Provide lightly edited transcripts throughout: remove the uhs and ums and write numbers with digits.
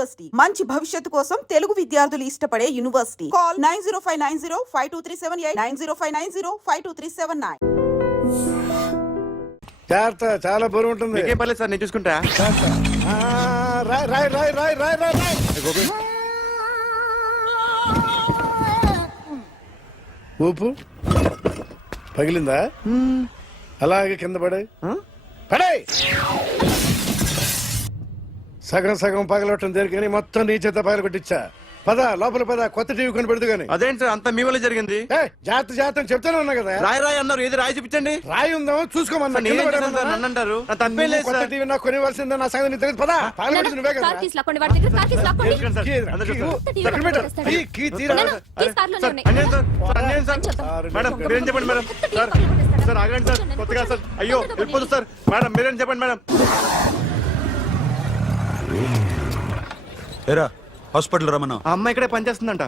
University మంచి భవిష్యత్తు కోసం తెలుగు విద్యార్థులు ఇష్టపడే యూనివర్సిటీ. కాల్ 9059052378 9059052379. జాగ్రత్త, చాలా బరువు ఉంటుంది. మీకేం పర్లేదు సార్, నేను చూసుకుంటా. రాయ్ రాయ్ రాయ్ రాయ్ రాయ్ రాయ్ రాయ్. ఊపు పగిలిందా? అలాగే కింద పడే పడే. సగం సగం పగలవటం జరిగి మొత్తం నీ చేత పగల కొట్టించా. పద లోపల పద, కొత్త టీవీ కొని పెడదు గాని. అదేంటి సార్, అంత మీ వల్ల జరిగింది? జాగ్రత్త జాగ్రత్త చెప్తానే ఉన్నా కదా. రాయి రాయి అన్నారు, ఏది రాయి చూపించండి. రాయి ఉందా చూసుకోమన్నా. నన్ను అంటారు, తప్పేం లేదు కొత్త టీవీ నాకు కొనివ్వాల్సిందే. నా సంగతి నీకు తెలియదు. పద పగలగొట్టింది నువ్వే కదా. మేడం మీరేం చెప్పండి మేడం. సార్ సార్ ఆగండి సార్, కొత్తగా సార్. అయ్యో వెళ్ళిపోదు సార్. మేడం మీరేం చెప్పండి మేడం. ఏరా హాస్పిటల్ రమ్మన్నా. ఆ అమ్మాయి ఇక్కడే పనిచేస్తుందంట.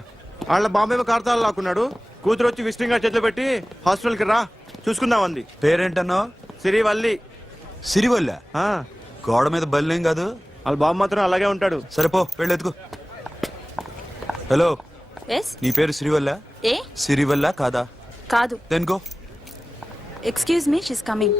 వాళ్ళ బాంబేమో కార్తాలు లాక్కున్నాడు. కూతురు వచ్చి విజిటింగ్ కార్డ్ చేతిలో పెట్టి హాస్పిటల్కి రా చూసుకుందాం అంది. పేరేంటన్నావు? సిరివల్లి. సిరివల్ల? గోడ మీద బల్లేం కాదు. వాళ్ళ బాబు మాత్రం అలాగే ఉంటాడు. సరిపో వెళ్ళెత్తుకు. హలో, నీ పేరు సిరివల్ల? సిరివల్ల కాదా? కాదు. Then go. Excuse me, she's coming.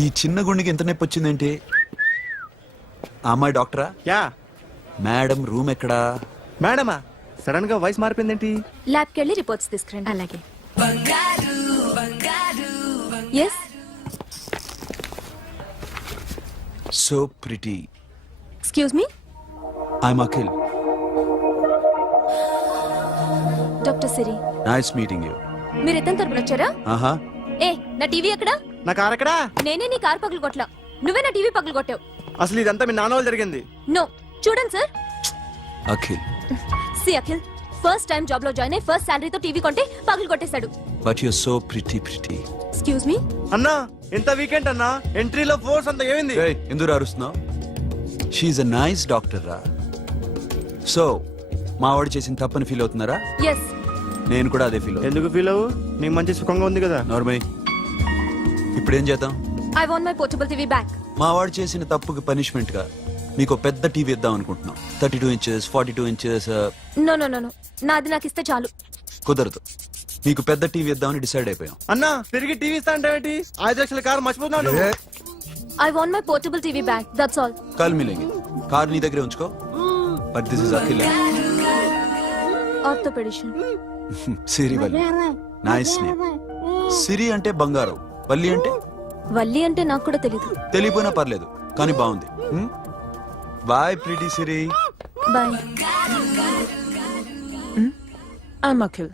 ఈ చిన్న గుండెకి ఎంత నొప్పి వచ్చిందేంటి? అమ్మాయి డాక్టరా? యా. మేడం రూమ్ ఎక్కడా? మేడమా సడన్ గా వాయిస్ మారిపోయిందేంటి? ల్యాబ్కి వెళ్ళి రిపోర్ట్స్ తీసుకురండి. అలాగే. Yes. So pretty. Excuse me, I'm Akhil. Doctor Siri. Nice meeting you. మీరు ఎత్తని తరపున వచ్చారా? ఆహా. ఏ, నా టీవీ ఎక్కడా? నా కార్ ఎక్కడా? నేనే నీ కార్ పగలు కొట్టలా, నువ్వే నా టీవీ పగలు కొట్టావు. అసలు ఇదంతా మీ నాన్న వాళ్ళు జరిగింది. నో, చూడండి sir. Akhil. See Akhil, first time job లో జాయిన్ అయ్యి ఫస్ట్ శాలరీతో టీవీ కొంటే పగలు కొట్టేశాడు. But you so pretty. Excuse me అన్నా, ఎంత వీకెండ్ అన్నా, ఎంట్రీలో ఫోర్స్ అంత ఏమైంది? ఎందుకు అరుస్తున్నావు? షీఈ్ అ నైస్ డాక్టర్ రా. సో మా వాడు చేసిన తప్పని ఫీల్ అవుతున్నారా? ఎస్. నేను కూడా అదే ఫీల్. ఎందుకు ఫీల్ అవ్వు? నీకు మంచి సుఖంగా ఉంది కదా. నార్మల్. ఇప్పుడేం చేద్దాం? I want my portable TV back. మా వాడు చేసిన తప్పుకి పనిష్మెంట్ గా మీకు పెద్ద టీవీ ఇద్దాం అనుకుంటున్నాం. 32 inches 42 inches. No no no no, నాది నాకు ఇస్తే చాలు. కుదరదు. మీకు పెద్ద టీవీ ఇద్దామని డిసైడ్ అయిపోయాం. అన్నా తిరిగి టీవీ ఇస్తా అంటే 5 లక్షల కారు మర్చిపోతున్నాడు. I want my portable TV back, that's all. Call మిలేంగి. కార్ నీ దగ్గరే ఉంచుకో. But this is Akhil. Orthopedician. Siri Valli. Nice name. Siri అంటే బంగారం, వల్లి అంటే? వల్లి అంటే నాకు కూడా తెలీదు. తెలియపోయినా పర్లేదు, కానీ బాగుంది. Bye pretty Siri. Bye. I'm Akhil.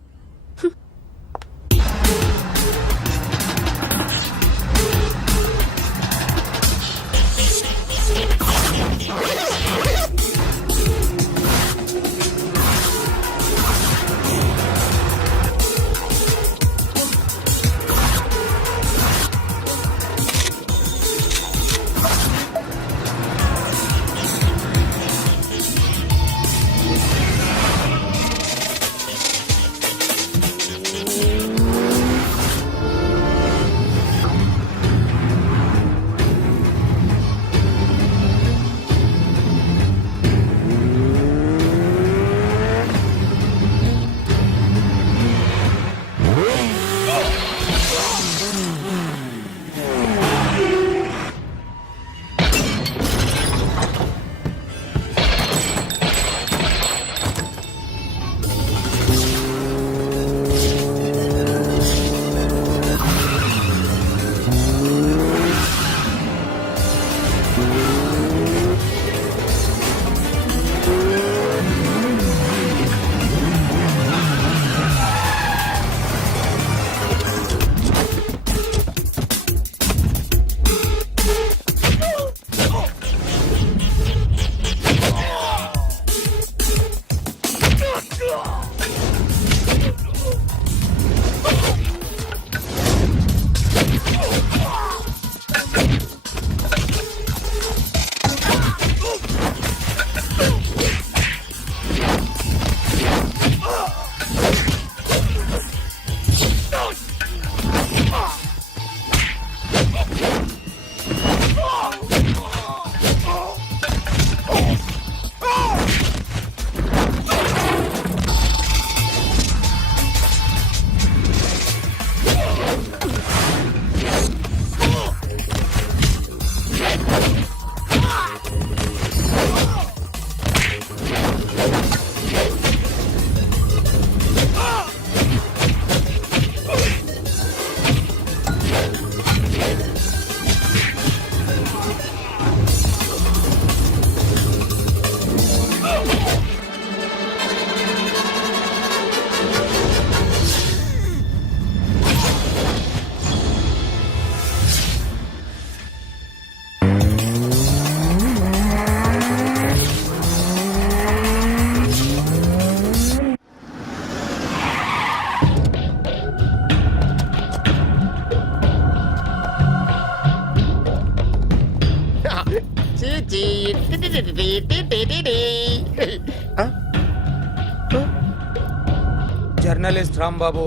Journalist Rambabu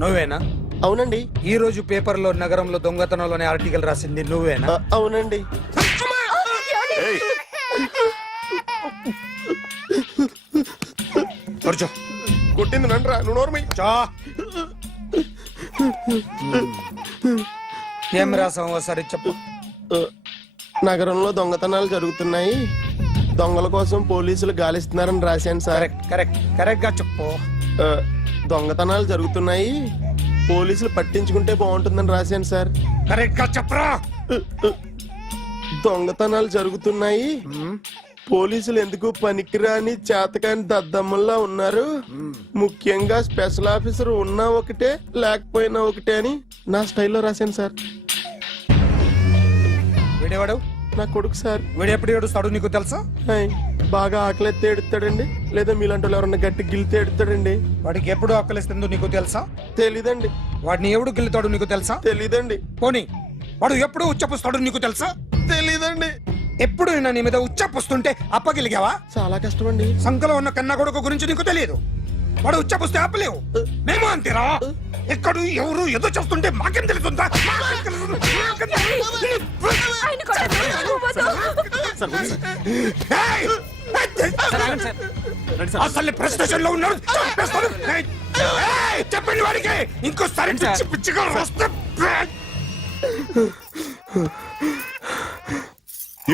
నువ్వేనా? అవునండి. ఈ రోజు పేపర్లో నగరంలో దొంగతనంలోనే ఆర్టికల్ రాసింది నువ్వేనా? అవునండి. కూర్చో. కొట్టింది నండ్రా, నువ్వు నోర్మి. చా. ఏం రాసావు ఒకసారి చెప్పు. నగరంలో దొంగతనాలు జరుగుతున్నాయి, దొంగల కోసం పోలీసులు గాలిస్తున్నారని రాశాను సార్. కరెక్ట్ కరెక్ట్ కరెక్ట్ గా చెప్పు. దొంగతనాలు జరుగుతున్నాయి, పోలీసులు పట్టించుకుంటే బాగుంటుందని రాశాను సార్. కరెక్ట్ గా చెప్పరా. దొంగతనాలు జరుగుతున్నాయి, పోలీసులు ఎందుకు పనికిరాని చేతకాని దద్దమ్మల్లా ఉన్నారు, ముఖ్యంగా స్పెషల్ ఆఫీసర్ ఉన్నా ఒకటే లేకపోయినా ఒకటే అని నా స్టైల్లో రాశాను సార్. వీడేవాడు? నా కొడుకు సార్. వీడు ఎప్పుడు ఏడుస్తాడు నీకు తెలుసా? హాయ్, బాగా ఆకలిస్తే ఎడుతాడండి, లేదా మీలాంటి వాళ్ళు ఎవరన్నా గట్టి గిల్తే ఎడుతాడండి. వాడికి ఎప్పుడు ఆకలిస్తుందో నీకు తెలుసా? తెలీదండి. వాడిని ఎవడు గిల్లుతాడు నీకు తెలుసా? తెలీదండి. పోనీ వాడు ఎప్పుడు ఉచ్చపుస్తాడు నీకు తెలుసా? తెలీదండి. ఎప్పుడు నీ మీద ఉచ్చపుస్తుంటే అప్పగిలిగావా? చాలా కష్టం అండి. సంకలో ఉన్న కన్న కొడుకు గురించి నీకు తెలియదు. వాడు ఉచ్చపుస్తే ఆపలేవు. మేము అంతేరా. ఎక్కడు ఎవరు ఏదో చేస్తుంటే మాకేం తెలుస్తుందా? ఏయ్! అసలు ప్రెస్టేషన్ లో ఉన్నాడు. చంపేస్తాను. ఏయ్! చెప్పండి వాడికి ఇంకోసారి పిచ్చి పిచ్చిగా వస్తే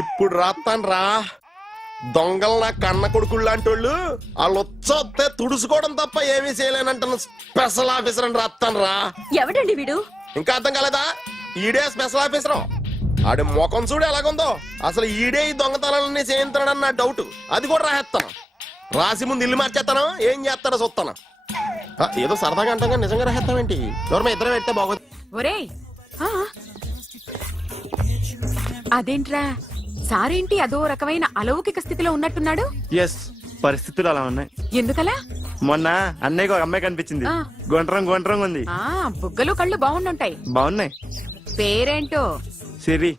ఇప్పుడు రాత్తాను రా. దొంగలు నా కన్న కొడుకులు లాంటి వాళ్ళు వాళ్ళు వచ్చొస్తే తుడుచుకోవడం తప్ప ఏమీ చేయలేనంటున్న స్పెషల్ ఆఫీసర్ అని రాత్తాను రా. ఎవడండి వీడు? ఇంకా అర్థం కాలేదా? ఈడే స్పెషల్ ఆఫీసర్. ఆడి ముఖం చూడు ఎలాగుందో. అసలు ఈడే ఈ దొంగతనాలన్నీ చేయించాడని నా డౌట్. అది కూడా రాసేస్తాను. రాసి ముందు ఇల్లు మార్చేస్తాను, ఏం చేస్తాడో చూస్తాను. ఏదో సరదాగా అంటాం కానీ నిజంగా రాసేస్తామేంటి? ఎవరి ఇద్దరం పెడితే బాగోదు. ఒరేయ్, అదేంట్రా సారేంటి అదో రకమైన అలౌకిక స్థితిలో ఉన్నట్టున్నాడు? ఎస్, పరిస్థితులు అలా ఉన్నాయి. ఎందుకలా? మొన్న అన్నయ్యకి ఒక అమ్మాయి కనిపించింది. ఆ. గుండ్రం ఉంది. ఆ బుగ్గలు కళ్ళు బాగుండుంటాయి. బాగున్నాయి. పేరేంటో? సిరి.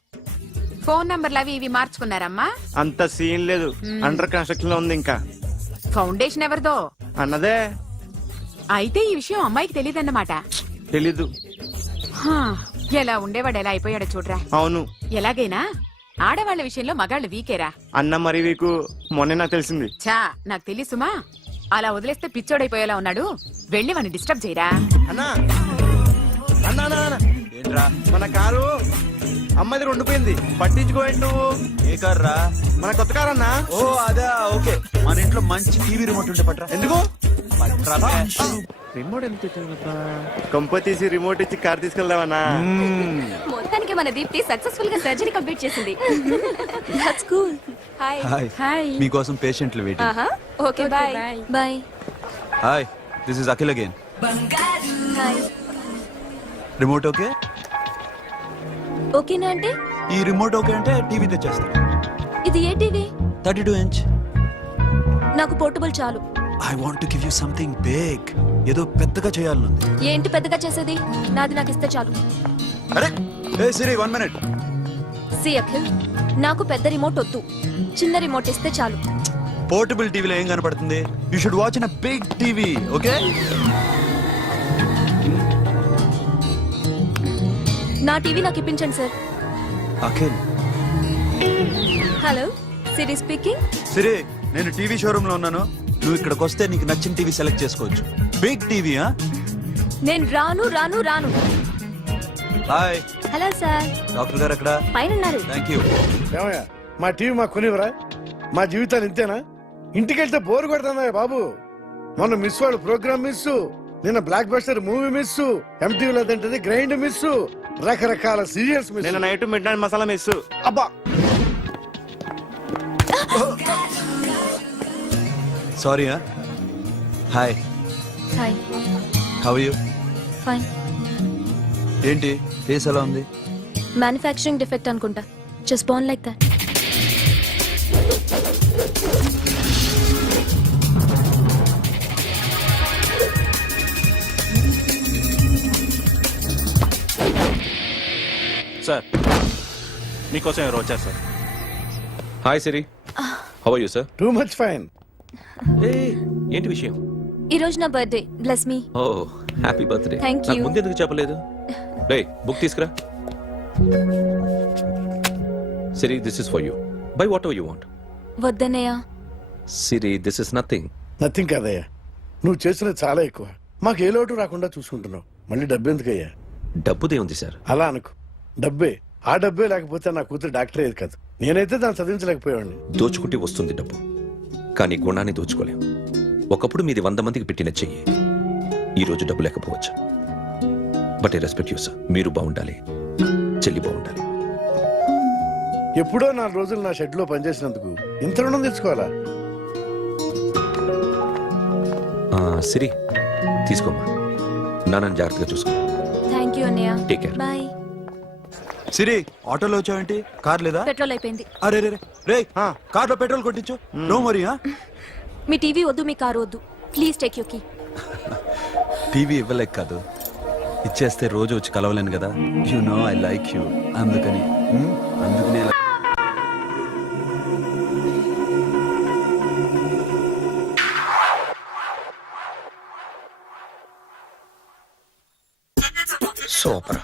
ఫోన్ నంబర్లు అవి ఇవి మార్చుకున్నారమ్మా? అంత సీన్ లేదు, అండర్ కన్స్ట్రక్షన్ లో ఉంది. ఇంకా ఫౌండేషన్ ఎవరిదో? అన్నదే. అయితే ఈ విషయం అమ్మాయికి తెలియదన్నమాట. తెలీదు. ఎలా ఉండేవాడు ఎలా అయిపోయాడో చూడరా. అవును. ఎలాగైనా ఆడవాళ్ల విషయంలో మగాళ్ళు వీకేరా. అన్న మరి వీకు మొన్నే నాకు తెలిసింది. చా, నాకు తెలుసుమా. అలా వదిలేస్తే పిచ్చోడైపోయేలా ఉన్నాడు. వెళ్ళి వాడిని డిస్టర్బ్ చేయరా. అన్నా అన్నా అన్నా, అన్నా. ఏంట్రా? మన కారు అమ్మాయిది ఉండిపోయింది, పట్టించుకోండి నువ్వు. ఏ కార్ రా? మన కొత్త కారు అన్నా. ఓ అదా, ఓకే. మన ఇంట్లో మంచి టీవీ రిమోట్ ఉంటే పట్రా. ఎందుకు? పట్రా. రిమోట్ ఎంత కంప తీసి రిమోట్ ఇచ్చి కార్ తీసుకెళ్దామన్నా. మొత్తానికి మన దీప్తి సక్సెస్ఫుల్ గా సర్జరీ కంప్లీట్ చేసింది. That's cool. Hi. Hi. Hi. మీకోసం పేషెంట్లు వెయిటింగ్. ఆహా, okay bye. Bye. Hi, this is Akhil again. Hi. Remote okay? ఓకేనా అంటే? ఈ రిమోట్ ఓకే అంటే టీవీ తెచ్చేస్తా. ఇది ఏ టీవీ? 32 inch. నాకు పోర్టబుల్ చాలు. I want to give you something big. ఏదో పెద్దగా చేయాలనుంది. ఏంటి పెద్దగా చేసేది? నాది నాకు ఇస్తే చాలు. అరే ఏ సిరి, 1 minute. సి అఖిల్, నాకు పెద్ద రిమోట్ వద్దు, చిన్న రిమోట్ ఇస్తే చాలు. పోర్టబుల్ టీవీలో ఏం కనపడుతుంది? You should watch in a big TV, okay? నా టీవీ నాకు ఇప్పించండి sir. Akhil. Hello, Siri speaking. Siri, నేను టీవీ షోరూమ్ లో ఉన్నాను. నువ్వు ఇక్కడికి వస్తే నీకు నచ్చిన టీవీ సెలెక్ట్ చేసుకోవచ్చు. Big TV. నేను రాను రాను రాను. హాయ్. Hello sir. డాక్టర్ గారు అక్కడ పైన ఉన్నారు. Thank you. ఏమయ్యా, మా టీవీ మాకు కొనివరా? మా జీవితాలు ఇంతేనా? ఇంటికెళ్తే బోరు కొడుతుందా బాబు? మొన్న మిస్ వాళ్ళు ప్రోగ్రామ్ మిస్, నిన్న బ్లాక్ బస్టర్ మూవీ మిస్, ఎంటీవీలో తింటది గ్రైండ్ మిస్, రకరకాల సీరియల్స్ మిస్ నేను night midnight masala miss. అబ్బా sorry hi hi how you fine. ఏంటి ఫేస్ ఎలా ఉంది? మ్యానుఫ్యాక్చరింగ్ డిఫెక్ట్ అనుకుంటా. Just born like that. Sir మీకోసం ఎవరు వచ్చారు sir? Hi Siri, how are you sir? Too much fine. ఏంటి విషయం? ఈ రోజు నా birthday. Bless me. Oh happy birthday. Thank you. ముందు ఎందుకు చెప్పలేదు? రే బుక్ తీసుకురా. Siri, this is for you. By whatever you want. వద్దన్నయ్య. Siri, this is nothing. Nothing కాదయ్యా, నువ్వు చేసినది చాలా ఎక్కువ. మాకు ఏ లోటు రాకుండా చూసుకుంటున్నావు. మళ్ళీ డబ్బు ఎందుకయ్యా? డబ్బుదే ఉంది సార్. అలా అనుకో, డబ్బే. ఆ డబ్బే లేకపోతే నా కూతురు డాక్టర్ అయ్యేది కాదు. నేనైతే దాన్ని చదివించలేకపోయాడిని. దోచుకుంటే వస్తుంది డబ్బు, కానీ గుణాన్ని దోచుకోలేం. ఒకప్పుడు మీది 100 మందికి పెట్టిన చెయ్యి ఈ రోజు డబ్బు లేకపోవచ్చు. But I respect you sir. మీరు బాగుండాలి, చెల్లి బాగుండాలి. ఎప్పుడో 4 రోజులు నా షెడ్ లో పనిచేసినందుకు ఇంత రుణం తెచ్చుకోవాలా? సిరి, తీసుకోమ్మా. నాన్నని జాగ్రత్తగా చూసుకో. థ్యాంక్ యూ అన్నయ్య. Take care. బాయ్. సిరి ఆటోలో వచ్చావేంటి? కార్ లేదా? పెట్రోల్ అయిపోయింది. అరే రే రే కార్లో పెట్రోల్ కొట్టించు. నో మరి మీ టీవీ వద్దు, మీ కారు వద్దు. Please take you key. TV ఇవ్వలేక కాదు, ఇచ్చేస్తే రోజు వచ్చి కలవలేను కదా. You know I like you. అందుకని అందుకని ఇలా- సూపర్.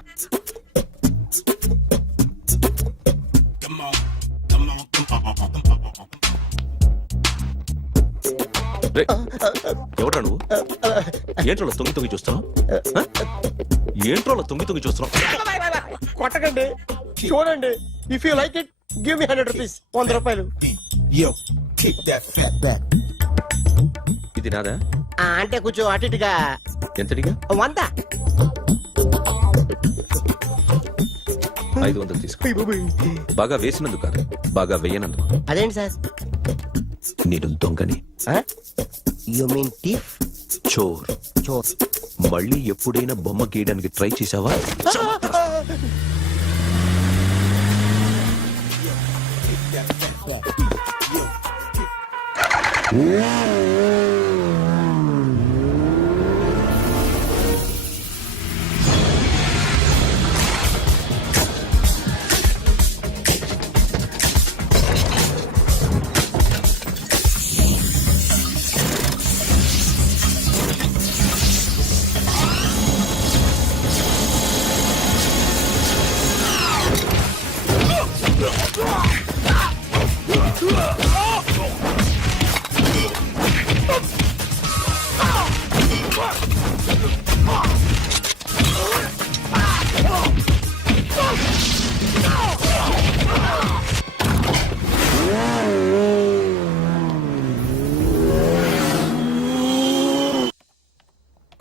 రే, ఎవడ్రా నువ్వు? ఏంట్రోలో తొంగి తొంగి చూస్తున్నావు? ఏంట్రోలో తొంగి తొంగి చూస్తున్నావు? కొట్టకండి, చూడండి. If you like it give me 100 rupees. 100 రూపాయలు. ఇది నాదా? అంటే కొంచెం అటు ఇటుగా. ఎంతడిగా? 100. 500 తీసుకో. బాగా వేసినందుకు కాదు, బాగా వేయనందుకు. అదేంటి సార్? నేను దొంగని, యు మీన్ థీఫ్? చోర్. చోర్. మళ్ళీ ఎప్పుడైనా బొమ్మ గీయడానికి ట్రై చేసావా?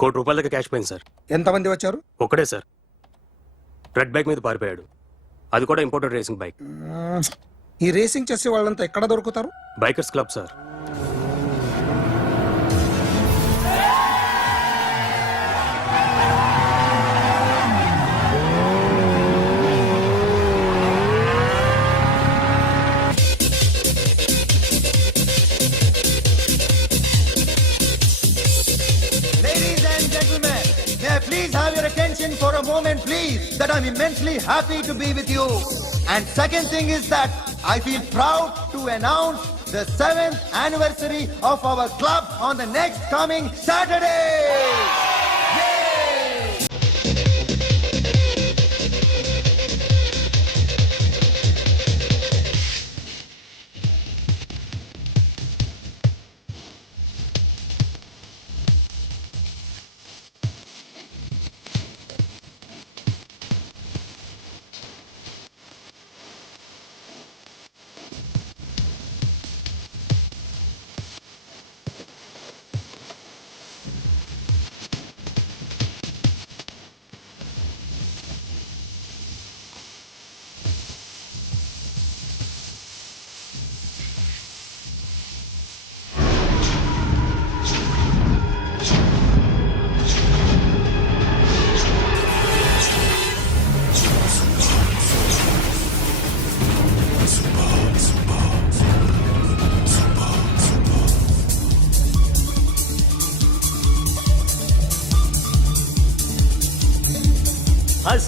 ₹1 దాకా క్యాష్ పోయింది సార్. ఎంతమంది వచ్చారు? ఒక్కడే సార్. రెడ్ బైక్ మీద పారిపోయాడు. అది కూడా ఇంపోర్టెడ్ రేసింగ్ బైక్. ఈ రేసింగ్ చేసే వాళ్ళంతా ఎక్కడ దొరుకుతారు? Bikers club sir. Ladies and gentlemen, may I please have your attention for a moment, please, that I'm immensely happy to be with you. And second thing is that I feel proud to announce the 7th anniversary of our club on the next coming Saturday. Yay!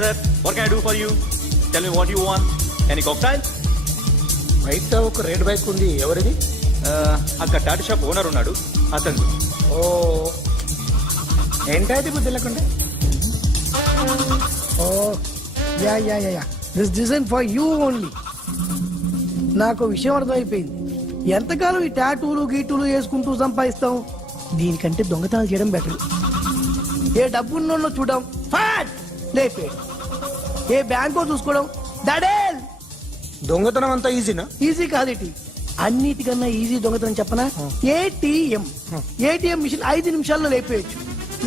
sir. What can I do for you? Tell me what you want. Any cocktail? బయట ఒక red bike ఉంది, ఎవరిది? అక్కడ Tata shop owner ఉన్నాడు, అతను. ఓ ఏంటది బుద్ధి లేకుండా? Oh yeah yeah yeah yeah this design for you only. నాకు విషయం అర్థమైపోయింది. ఎంతకాలం ఈ టాటూలు గీటూలు వేసుకుంటూ సంపాదిస్తాం? దీనికంటే దొంగతనాలు చేయడం బెటర్. ఏ డబ్బున్నోళ్ళు చూడడం ఫాట్ లేపే, ఏ బ్యాంకో చూసుకోవడం దడేల్. దొంగతనం అంతా ఈజీనా? ఈజీ కాదేటి, అన్నిటికన్నా ఈజీ దొంగతనం చెప్పనా? ఏటీఎం మిషన్ 5 నిమిషాల్లో లేపేయచ్చు.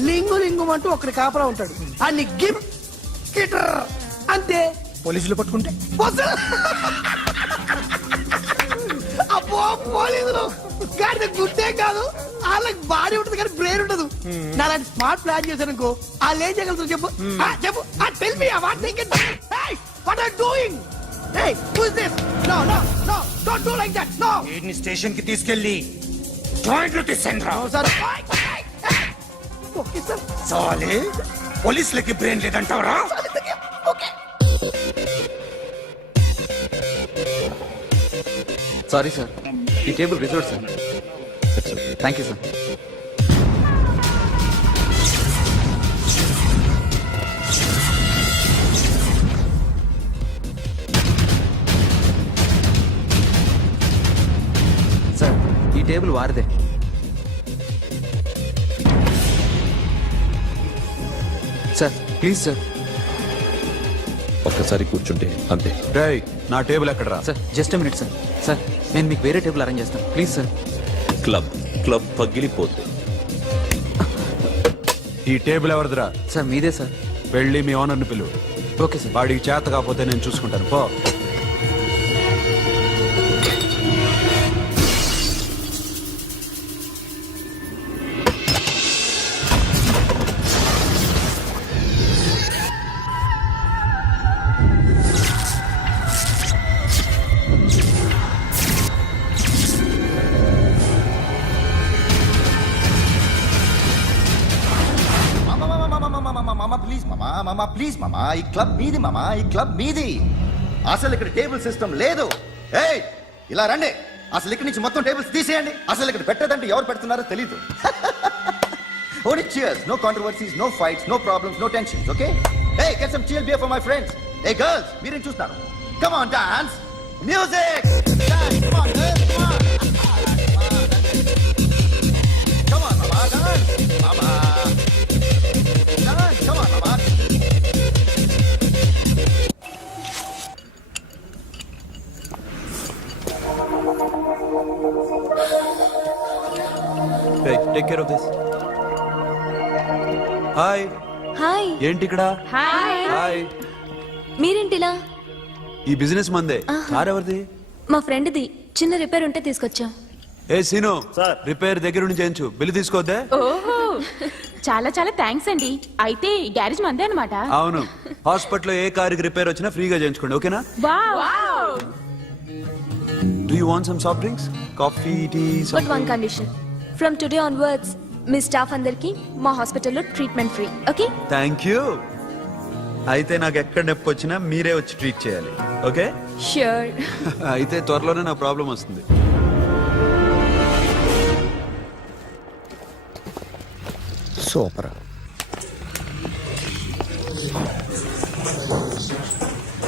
లింగు లింగు అంటూ ఒకటి కాపరా ఉంటాడు, అన్ని గిమ్ గిటర్ అంతే. పోలీసులు పట్టుకుంటే అబ్బో పోలీసులు గాడి గుడ్డే కాదు, వాళ్ళకి బాడీ ఉంటుంది కానీ బ్రెయిన్ ఉండదు. నాలాంటి స్మార్ట్ ప్లాన్ చేశాను అనుకో, వాళ్ళు ఏం చేయగలుగుతారు చెప్పు? చెప్పు, tell me what what are doing? Hey, who is this? No, no, no, don't do like that. No. వీడిని స్టేషన్ కి తీసుకెళ్ళి జాయింట్లు తీసేంద్రా. No, sir. Okay, sir. చాలే, పోలీసులకి బ్రెయిన్ లేదంటావరా? సారీ సార్, ఈ table reserve sir. Thank you sir. Sir, ఈ table వారిదే. Sir please sir. ఒక్కసారి కూర్చుంటే అంతే. నా టేబుల్ ఎక్కడ రా? Sir just minute sir. Sir నేను మీకు వేరే టేబుల్ అరేంజ్ చేస్తాను ప్లీజ్ సార్. క్లబ్ పగిలిపోతుంది. ఈ టేబుల్ ఎవరిదిరా? సార్ మీదే సార్. వెళ్ళి మీ ఓనర్ని పిలువు. Okay sir. వాడికి చేత కాకపోతే నేను చూసుకుంటాను, పో. ప్లీజ్ మామా, ఈ క్లబ్ మీది మామా, ఈ క్లబ్ మీది. అసలు ఇక్కడ టేబుల్ సిస్టమ్ లేదు. ఏయ్ ఇలా రండి, అసలు ఇక్కడ నుంచి మొత్తం టేబుల్స్ తీసేయండి. అసలు ఇక్కడ పెట్టదంటే ఎవరు పెడుతున్నారో తెలీదు. Only cheers, no controversies, no fights, no problems, no tensions, okay? Hey, get some chill beer for my friends. Hey girls, మీరేం చూస్తున్నారు? Come on, dance. Music. Dance, come on, girls, come on. Come on, mama, dance. Mama. Dance, come on, mama. Take care of this. Hi. Hi. ఏంటి ఇక్కడ? Hi. మీరేంటిలా? ఈ business మందే. Car ఎవరిది? మా ఫ్రెండ్ది. చిన్న repair ఉంటే తీసుకొచ్చా. ఏ సీను, రిపేర్ దగ్గర నుంచి చేయించు, బిల్లు తీసుకోవద్దే. ఓహో, చాలా చాలా థ్యాంక్స్ అండి. అయితే ఈ గ్యారేజ్ మందే అన్నమాట. అవును, హాస్పిటల్లో ఏ కారుకి రిపేర్ వచ్చినా ఫ్రీగా చేయించుకోండి, ఓకేనా? Wow. Do you want some soft drinks, coffee, tea? But one condition, from today onwards మీ స్టాఫ్ అందరికి మా హాస్పిటల్లో treatment free, okay? Thank you. అయితే నాకు ఎక్కడ నొప్పి వచ్చినా మీరే వచ్చి ట్రీట్ చేయాలి, ఓకే? ష్యూర్. అయితే త్వరలోనే నా ప్రాబ్లం వస్తుంది. సూపర్.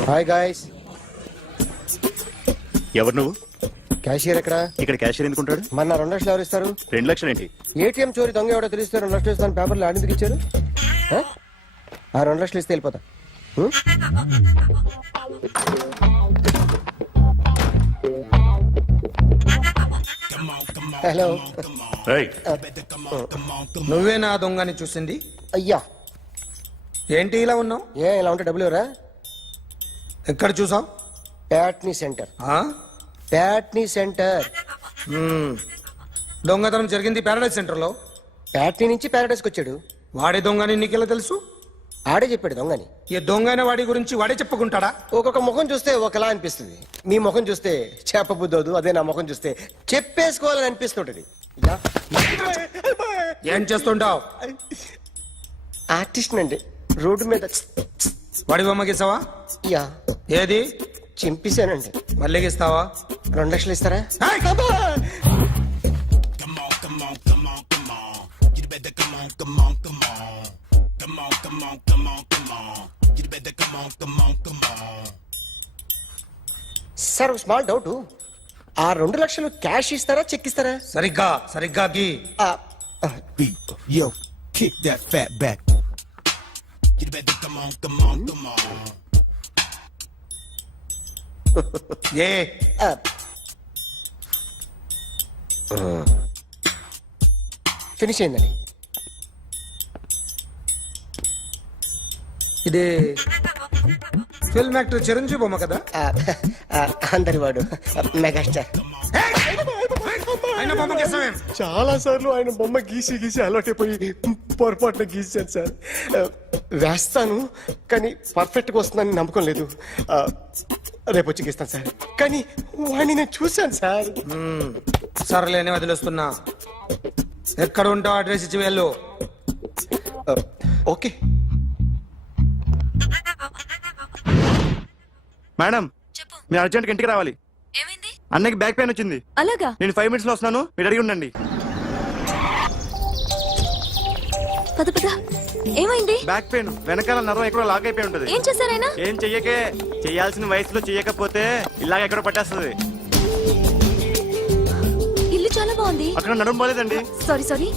Hi guys. ఎవరు నువ్వు? క్యాషియర్ ఎక్కడ? ఇక్కడ క్యాషియర్ ఎందుకుంటాడు? మన 2 లక్షలు ఎవరు ఇస్తారు? 2 లక్షలు ఏంటి? ఏటీఎం చోరీ దొంగ ఎవడో తెలిస్తే 2 లక్షలు ఇస్తాను పేపర్లు ఆడిందుకు ఇచ్చారు. ఆ 2 లక్షలు ఇస్తే వెళ్ళిపోతా. హలో. నువ్వే నా దొంగని చూసింది? అయ్యా, ఏంటి ఇలా ఉన్నావు? ఇలా ఉంటే డబ్బులు ఎవరా? ఎక్కడ చూసావు? ప్యాట్నీ సెంటర్. ప్యాట్నీ సెంటర్. దొంగతనం జరిగింది ప్యారడైజ్ సెంటర్ లో. ప్యాట్నీ నుంచి ప్యారడైస్కి వచ్చాడు. వాడే దొంగని నీకెలా తెలుసు? ఆడే చెప్పాడు దొంగని. ఈ దొంగైన వాడి గురించి వాడే చెప్పుకుంటాడా? ఒక్కొక్క ముఖం చూస్తే ఒకలా అనిపిస్తుంది. మీ ముఖం చూస్తే చెప్పబుద్దోదు, అదే నా ముఖం చూస్తే చెప్పేసుకోవాలని అనిపిస్తుంటది. ఏం చేస్తుంటావు? ఆర్టిస్ట్ అండి, రోడ్డు మీద వాడి బొమ్మ గీసావా? యా ఏది? చింపేశానండి. మళ్ళీ గీస్తావా? 2 లక్షలు ఇస్తారా? సార్ ఒక స్మాల్ డౌట్, ఆ 2 లక్షలు క్యాష్ ఇస్తారా చెక్ ఇస్తారా? సరిగ్గా గీ. Yo, kick that fat back. You better come on. A finish అయిందండి. ఇది ఫిల్మ్ యాక్టర్ చిరంజీవి బొమ్మ కదా? అందరి వాడు మెగాస్టార్. ఆయన బొమ్మ గీసావేం? చాలా సార్లు ఆయన బొమ్మ గీసి అలవాటైపోయి పొరపాటున గీసాను సార్. వేస్తాను కానీ పర్ఫెక్ట్ గా వస్తుందని నమ్మకం లేదు. రేపు వచ్చి గీస్తాను సార్. కానీ వాడిని నేను చూశాను సార్. సర్లేని వదిలేస్తున్నా. ఎక్కడ ఉంటావు అడ్రస్ ఇచ్చి వెళ్ళు. ఓకే మేడం మీరు అర్జెంట్గా ఇంటికి రావాలి. ఏమైంది? అన్నకి బ్యాక్ పెయిన్ వచ్చింది. అలాగా? నేను 5 minutes లో వస్తున్నాను, మీరు అడిగి ఉండండి. పద పద. ఏమైంది? బ్యాక్ పెయిన్, వెనకాల నరం ఎక్కడో లాక్ అయిపోయి ఉంటది. ఏం చేశారైనా? ఏం చెయ్యకే, చెయ్యాల్సిన వయసులో చెయ్యకపోతే ఇలాగ ఎక్కడో పట్టేస్తుంది. ఇల్లు చాలా బాగుంది. అక్కడ నడుము పోలేదండి. Sorry.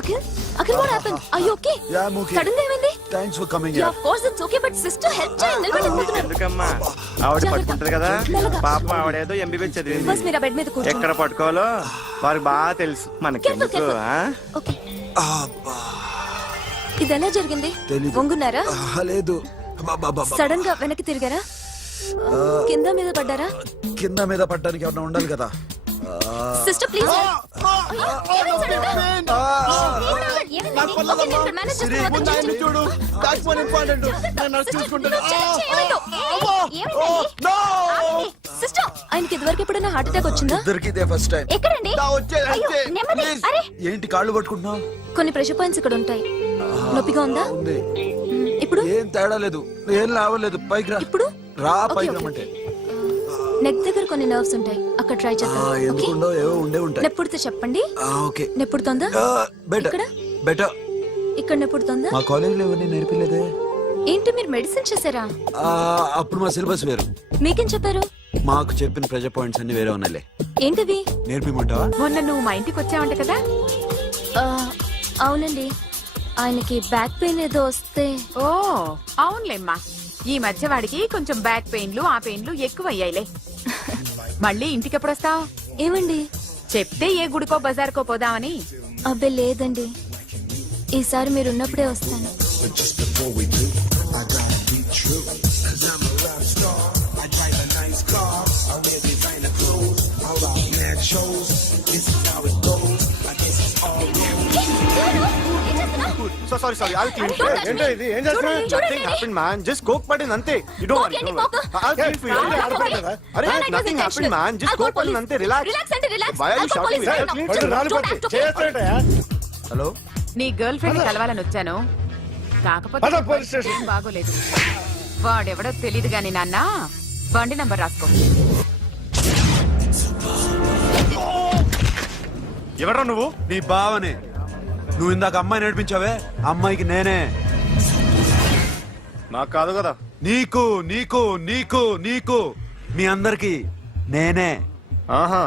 Akhil what happened? Are you okay? Yeah, I'm okay. Sudden గా ఏమైంది? Thanks for coming Yeah, of course it's okay, but sister help చేయండి. నిలబడలేకపోతున్నారు. ఎందుకమ్మా, ఆవిడ పట్టుకుంటది కదా. మెల్లగా. పాపం ఆవిడేదో ఎంబీబీఎస్ చదివింది. ఫస్ట్ మీరు ఆ బెడ్ మీద కూర్చోండి. ఎక్కడ పట్టుకోవాలో వారికి బాగా తెలుసు. మనకెందుకు? Careful. ఆ? ఓకే. ఇది ఎలా జరిగింది? వంగున్నారా? లేదు, సడన్ గా వెనక్కి తిరిగారా? కింద మీద పడ్డారా? కింద మీద పడ్డానికి ఎవరైనా ఉండాలి కదా. Sister please. చూడు బ్యాక్ ఫోన్ ఇంపార్టెంట్. సిస్టర్ ఆయనకి ఇదివరకు ఎప్పుడైనా హార్ట్ అటాక్ వచ్చిందా? ఇద్దరికి ఇదే ఫస్ట్ టైం. ఎక్కడండి? అయ్యో, నెమ్మది. అరే ఏంటి కాళ్ళు పట్టుకుంటున్నావు? కొన్ని ప్రెషర్ పాయింట్స్ ఇక్కడ ఉంటాయి. నొప్పిగా ఉందా? ఉంది. ఇప్పుడు ఏం తేడా లేదు, ఏం లావలేదు. పైకి రా. ఇప్పుడు రా, ఓకే, పైకి ఓకే. రమ్మంటే. నెక్ దగ్గర కొన్ని నర్వ్స్ ఉంటాయి, అక్కడ ట్రై చేద్దాం. ఓకే? ఎందుకుండో ఏవో ఉండే ఉంటాయి. నెప్పుడుతో చెప్పండి. ఓకే. నెప్పుడుతోందా? బెటర్ ఇక్కడ? బెటర్. ఇక్కడ నెప్పుడుతోందా? మా కాలేజీలో ఎవరిని నేర్పిలేదే. ఏంటి మీరు మెడిసిన్ చేశారా? అప్పుడు మా సిలబస్ వేరు. మీకేం చెప్పారు? మాకు చెప్పిన ప్రెజర్ పాయింట్స్ అన్ని వేరే ఉన్నాయిలే. ఏంటివి? నేర్పిమంటావా? మొన్న నువ్వు మా ఇంటికి వచ్చావంట కదా? ఆ, అవునండి, ఆయనకి బ్యాక్ పెయిన్ ఏదో వస్తే. ఓ అవునులేమ్మా, ఈ మధ్య వాడికి కొంచెం బ్యాక్ పెయిన్లు ఆ పెయిన్లు ఎక్కువ అయ్యాయిలే. మళ్ళీ ఇంటికి ఎప్పుడు వస్తావు? ఏమండి? చెప్తే ఏ గుడికో బజార్కో పోదామని. అబ్బే లేదండి, ఈసారి మీరు ఉన్నప్పుడే వస్తాను. Sorry I'll clean it. ఏంటో ఇది, ఏం చేస్తున్నా? Nothing happened, man. Just coke పడింది అంతే. You don't worry. I'll clean for you. అరే nothing happened, man. Just coke పడింది అంతే. Relax. Why are you shouting? పళ్ళు రాలిపోతాయి. చేస్తాడటయా? హలో, నీ గర్ల్ ఫ్రెండ్ కలవాలని వచ్చాను, కాకపోతే పద, పోలీస్ స్టేషన్. ఏం బాగోలేదు. వాడెవడో తెలీదు గాని నాన్న, బండి నంబర్ రాసుకో. ఎవరా నువ్వు? నీ బావనే. నువ్వు ఇందాక అమ్మాయి నడిపించావే, అమ్మాయికి నేనే. నాకు కాదు కదా. నీకు నీకు నీకు నీకు మీ అందరికి నేనే. ఆహా.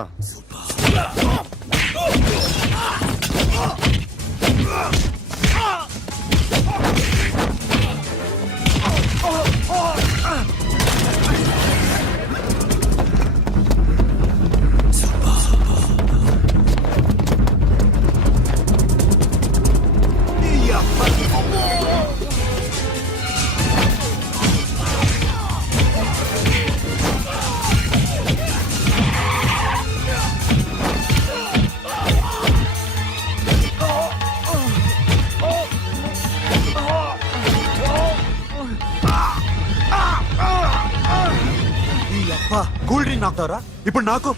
కూల్ డ్రింక్ నాకుతావరా ఇప్పుడు? నాకు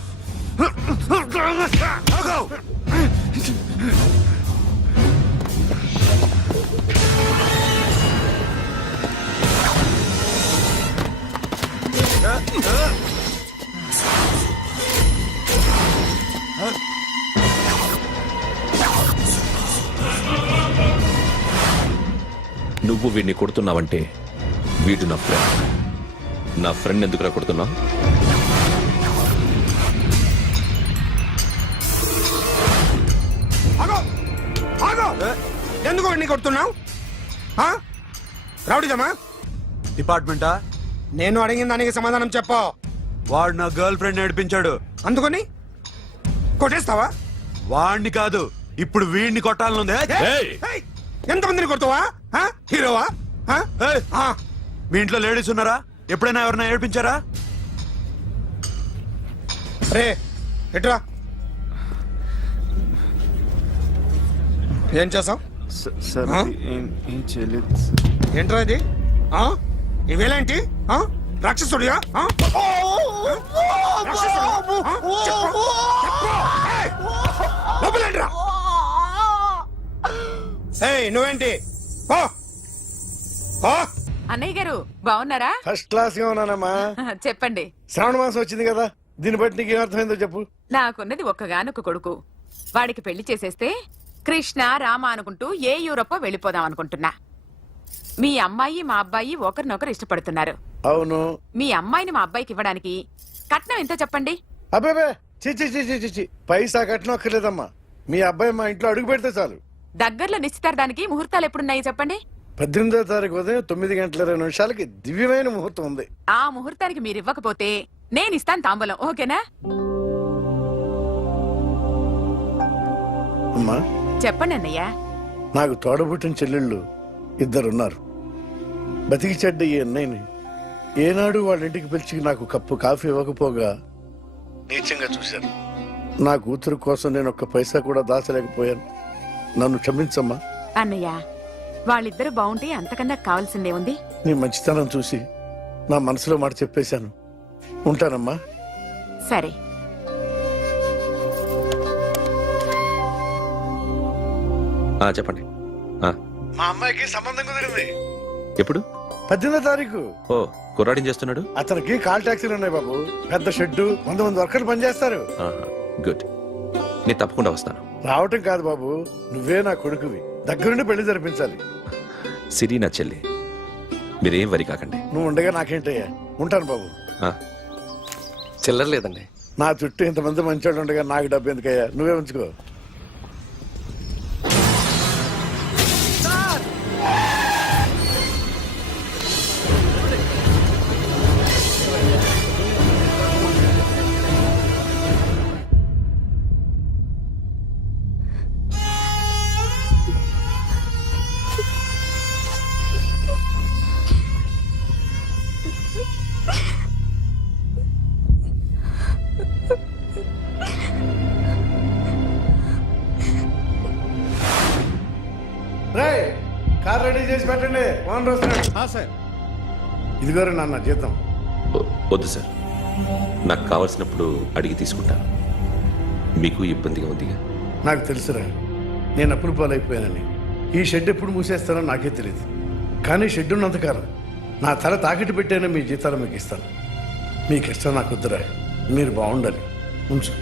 నువ్వు వీడిని కొడుతున్నావంటే వీడు నా ఫ్రెండ్. నా ఫ్రెండ్ ఎందుకురా కొడుతున్నావు? ఎందుకు వాడిని కొడుతున్నావు? రౌడీజమా? డిపార్ట్మెంటా? నేను అడిగిన దానికి సమాధానం చెప్పు. వాడు నా గర్ల్ ఫ్రెండ్ నడిపించాడు. అందుకని కొట్టేస్తావా? వాడిని కాదు, ఇప్పుడు వీడిని కొట్టాలనుంది. ఏయ్! ఎంతమందిని కొడతావా? హీరోవా? ఏయ్! మీ ఇంట్లో లేడీస్ ఉన్నారా? ఎప్పుడైనా ఎవరైనా ఏడిపించారా? రే ఎట్రా, ఏం చేసావు? సార్ ఆ? ఏం చేయలేదు. ఏంట్రా ఇది? ఇవేలేంటి? రాక్షసుడియా? రాక్షసుడు? చెప్పు. ఏయ్! లోపలేంట్రా? ఏయ్, నువ్వేంటి? పో. పో. అన్నయ్య గారు బాగున్నారా? ఫస్ట్ క్లాస్ గా ఉన్నానమ్మా. చెప్పండి. శ్రావణ మాసం వచ్చింది కదా, దీన్ని బట్టి నీకు ఏమర్థమైందో చెప్పు. నాకున్నది ఒక్కగానొక్క కొడుకు. వాడికి పెళ్లి చేసేస్తే కృష్ణ రామ అనుకుంటూ ఏ యూరోపో వెళ్ళిపోదాం అనుకుంటున్నా. మీ అమ్మాయి మా అబ్బాయి ఒకరినొకరు ఇష్టపడుతున్నారు. అవును. మీ అమ్మాయిని మా అబ్బాయికి ఇవ్వడానికి కట్నం ఎంతో చెప్పండి. అబ్బే చిచి చిచి చిచి, పైసా కట్నం అక్కర్లేదమ్మా. మీ అబ్బాయి మా ఇంట్లో అడుగు పెడితే చాలు. దగ్గరలో నిశ్చితార్థానికి ముహూర్తాలు ఎప్పుడున్నాయి చెప్పండి. 18వ తారీఖు ఉదయం 9:20 దివ్యమైన ముహూర్తం ఉంది. ఆ ముహూర్తానికి మీరు ఇవ్వకపోతే నేను ఇస్తాను తాంబూలం. ఓకేనా? అమ్మా, చెప్పండి అన్నయ్య. నాకు తోడబుట్టిన చెల్లెళ్ళు ఇద్దరున్నారు. బతికి చెడ్డ ఈ అన్నయ్యని ఏనాడు వాళ్ళ ఇంటికి పిలిచి నాకు కప్పు కాఫీ ఇవ్వకపోగా నీచంగా చూశాను. నా కూతురు కోసం నేను ఒక్క పైసా కూడా దాచలేకపోయాను. నన్ను క్షమించమ్మా. అన్నయ్య, వాళ్ళిద్దరూ బాగుంటే అంతకన్నా కావాల్సిందే ఉంది. నీ మంచితనం చూసి నా మనసులో మాట చెప్పేశాను. ఉంటానమ్మా. సరే. చెప్పండి. మా అమ్మాయికి సంబంధం కుదిరింది. ఎప్పుడు? 18వ తారీఖు. ఓ, కుర్రాడేం చేస్తున్నాడు? అతనికి కాల్ టాక్సీలు ఉన్నాయి బాబు. పెద్ద షెడ్డు, 100 మంది వర్కర్లు పనిచేస్తారు. గుడ్. నేను తప్పకుండా వస్తాను. రావటం కాదు బాబు, నువ్వే నా కొడుకువి. దగ్గరుండి పెళ్లి జరిపించాలి. సిరి నా చెల్లి, మీరేం వరి కాకండి. నువ్వు ఉండగా నాకేంటయ్యా. ఉంటాను బాబు. చిల్లర లేదండి. నా చుట్టూ ఇంతమంది మంచోళ్ళు ఉండగా నాకు డబ్బు ఎందుకయ్యా? నువ్వే ఉంచుకో. కార్ రెడీ చేసి పెట్టండి. ఓనర్ వస్తున్నాడు. సార్, ఇదిగోరు నాన్న జీతం. వద్దు సార్, నాకు కావాల్సినప్పుడు అడిగి తీసుకుంటాను. మీకు ఇబ్బందిగా ఉందిగా? నాకు తెలుసురా, నేను అప్పులు పాలైపోయానని. ఈ షెడ్ ఎప్పుడు మూసేస్తానో నాకే తెలియదు. కానీ షెడ్ ఉన్నంతకాలం నా తల తాకట్టు పెట్టైనా మీ జీతాలు మీకు ఇస్తాను. మీకు ఇష్టం నాకు వద్దురా, మీరు బాగుండాలి. ఉంచు.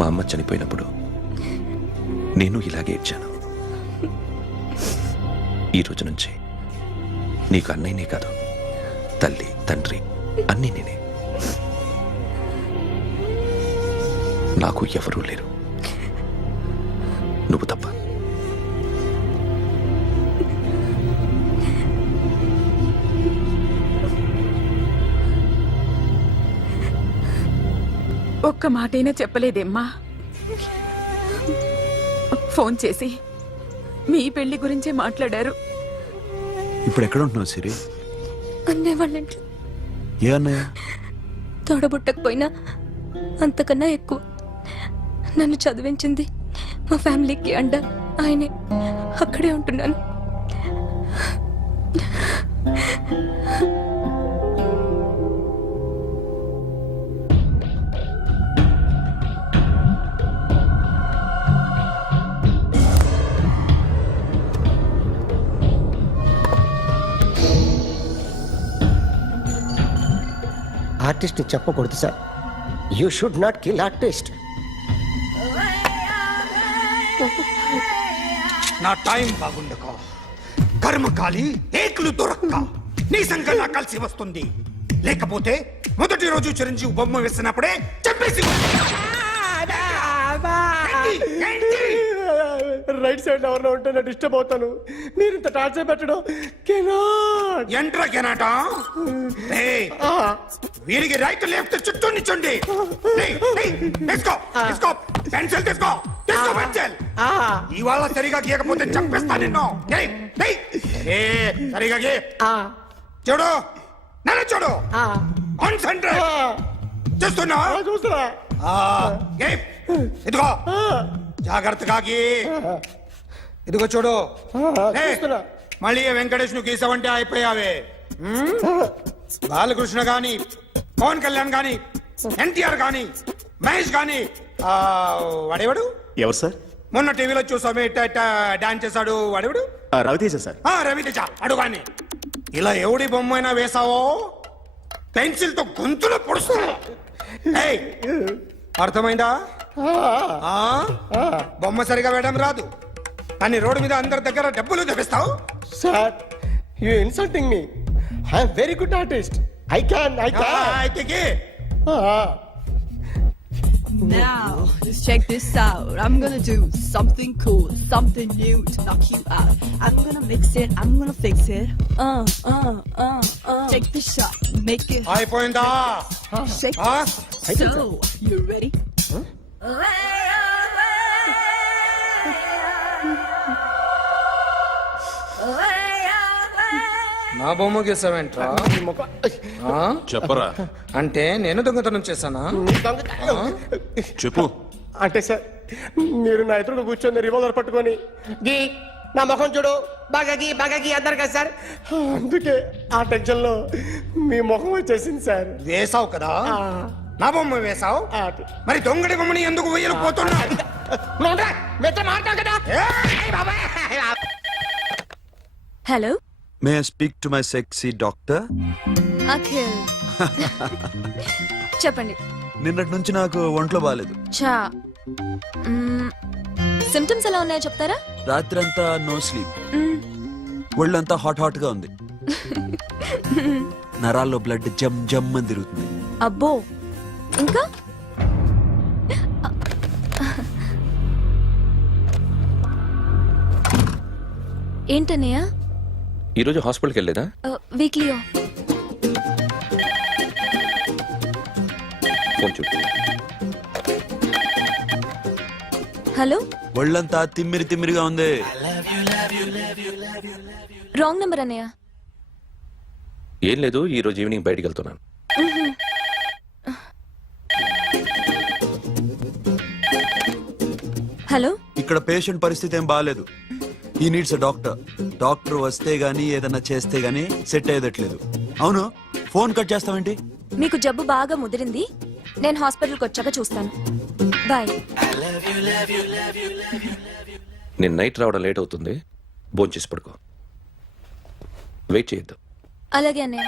మా అమ్మ చనిపోయినప్పుడు నేను ఇలాగే ఇచ్చాను. ఈ రోజు నుంచి నీకు అన్నయ్యనే కాదు, తల్లి తండ్రి అన్నీ నేనే. నాకు ఎవరూ లేరు, నువ్వు తప్ప. ఒక్క మాటైనా చెప్పలేదేమ్మా? ఫోన్ చేసి మీ పెళ్లి గురించే మాట్లాడారు. ఇప్పుడు ఎక్కడ ఉంటున్నావు సిరి? అన్నయ్య వాళ్ళ ఇంట్లో. ఏ అన్నయ్య? తోడబుట్టకపోయినా అంతకన్నా ఎక్కువ. నన్ను చదివించింది మా ఫ్యామిలీకి అండ ఆయనే. అక్కడే ఉంటున్నాను. ఆర్టిస్ట్ చెప్పకూడదు sir. You should not kill artist. నా టైం బాగుండకో, కర్మకాలి ఏకులు దొరక్క నీ సంకల్లా కలిసి వస్తుంది. లేకపోతే మొదటి రోజు చిరంజీవి బొమ్మ వేసినప్పుడే చెప్పేసి రైట్ సైడ్ ఎవరిలో ఉంటే నేను డిస్టర్బ్ అవుతాను. మీరు ఇంత టార్చర్ పెట్టడం ఎంట్రా కెనాట. వీరికి రైట్ లెఫ్ట్ చుట్టూ నిచ్చండి. పెన్సిల్ తీసుకో, తీసుకో పెన్సిల్. ఇవాళ సరిగా గీయకపోతే చంపేస్తా నిన్ను. సరిగా గీ. చూడు, నన్ను చూడు. కాన్సంట్రేట్ చూస్తున్నా. చూస్తున్నా. ఇదిగో జాగ్రత్తగా గీ. ఇదిగో చూడు. మళ్ళీ వెంకటేష్ ను గీసావంటే అయిపోయావే. బాలకృష్ణ గాని, పవన్ కళ్యాణ్ గాని, ఎన్టీఆర్ గాని, మహేష్ గాని, వాడేవాడు ఎవరు సార్? మొన్న టీవీలో చూసామే డాన్స్ చేశాడు వాడేవాడు? రవితేజ సార్. రవితేజ అడుగాని. ఇలా ఎవడి బొమ్మ అయినా వేసావో పెన్సిల్ తో గొంతులో పొడుస్తా. అర్థమైందా? బొమ్మ సరిగా వేయడం రాదు కానీ రోడ్డు మీద అందరి దగ్గర డబ్బులు తెప్పిస్తావు. Sir, you insulting me. I am very good artist. I can. అయితే Now, just check this out. I'm gonna do something cool, something new to knock you out. I'm gonna mix it, I'm gonna fix it. Take the shot, make it. అయిపోయిందా? Shake it. So, you ready? నా బొమ్మ గీసావేంట్రా? చెప్పరా. అంటే నేను దొంగతనం చేశానా? చెప్పు. అంటే సార్, మీరు నా ఎదురుగా కూర్చొని రివాల్వర్ పట్టుకొని గీ, నా ముఖం చూడు, బాగా గీ అన్నారు కదా సార్. అందుకే ఆ టెన్షన్ లో మీ ముఖం వచ్చేసింది సార్. వేసావు కదా, నా బొమ్మ వేసావు. మరి దొంగడి బొమ్మని ఎందుకు వేయలేకపోతున్నా? Hello? May I speak to my sexy doctor? Akhil. చెప్పండి. నిన్నటి నుంచి నాకు ఒంట్లో బాగాలేదు. చా. సిమ్టమ్స్ ఎలా ఉన్నాయో చెప్తారా? రాత్రంతా నో స్లీప్, ఒళ్ళంతా హాట్ గా ఉంది, నరాల్లో బ్లడ్ జమ్ జమ్ అని తిరుగుతుంది. అబ్బో, ఇంకా? ఏంటన్నయ్య? ఈరోజు హాస్పిటల్కి వెళ్ళేదా? వీక్లీ ఫోన్ చూడు. హలో. ఒళ్ళంతా తిమ్మిరిగా ఉంది. రాంగ్ నెంబర్ అన్నయ్య. ఏం లేదు, ఈ రోజు ఈవినింగ్ బయటికి వెళ్తున్నాను. హలో. ఇక్కడ పేషెంట్ పరిస్థితి ఏం బాగాలేదు. ఈ నీడ్స్ డాక్టర్. డాక్టర్ వస్తే గానీ ఏదన్నా చేస్తే గానీ సెట్ అయ్యేదట్లేదు. అవును, ఫోన్ కట్ చేస్తావేంటి? మీకు జబ్బు బాగా ముదిరింది, నేను హాస్పిటల్కి వచ్చాక చూస్తాను. బాయ్. నేను నైట్ రావడం లేట్ అవుతుంది, భోంచేసి పడుకో. వెయిట్ చేయొద్దు. అలాగే అన్నయ్య.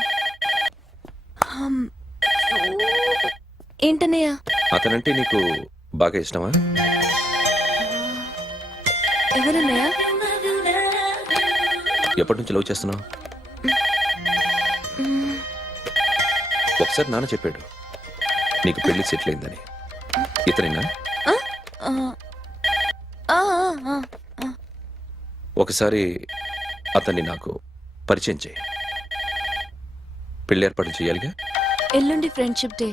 ఏంటన్నయ్య? అతనంటే నీకు బాగా ఇష్టమా? ఎవరన్నయ్య? ఎప్పటి నుంచి లవ్ చేస్తున్నావు? ఒకసారి నాన్న చెప్పాడు నీకు పెళ్లి సెటిల్ అయిందని. ఇతనేనా? ఒకసారి అతన్ని నాకు పరిచయం చేయి. పెళ్లి ఏర్పాటు చేయాలిగా. ఎల్లుండి ఫ్రెండ్షిప్ డే.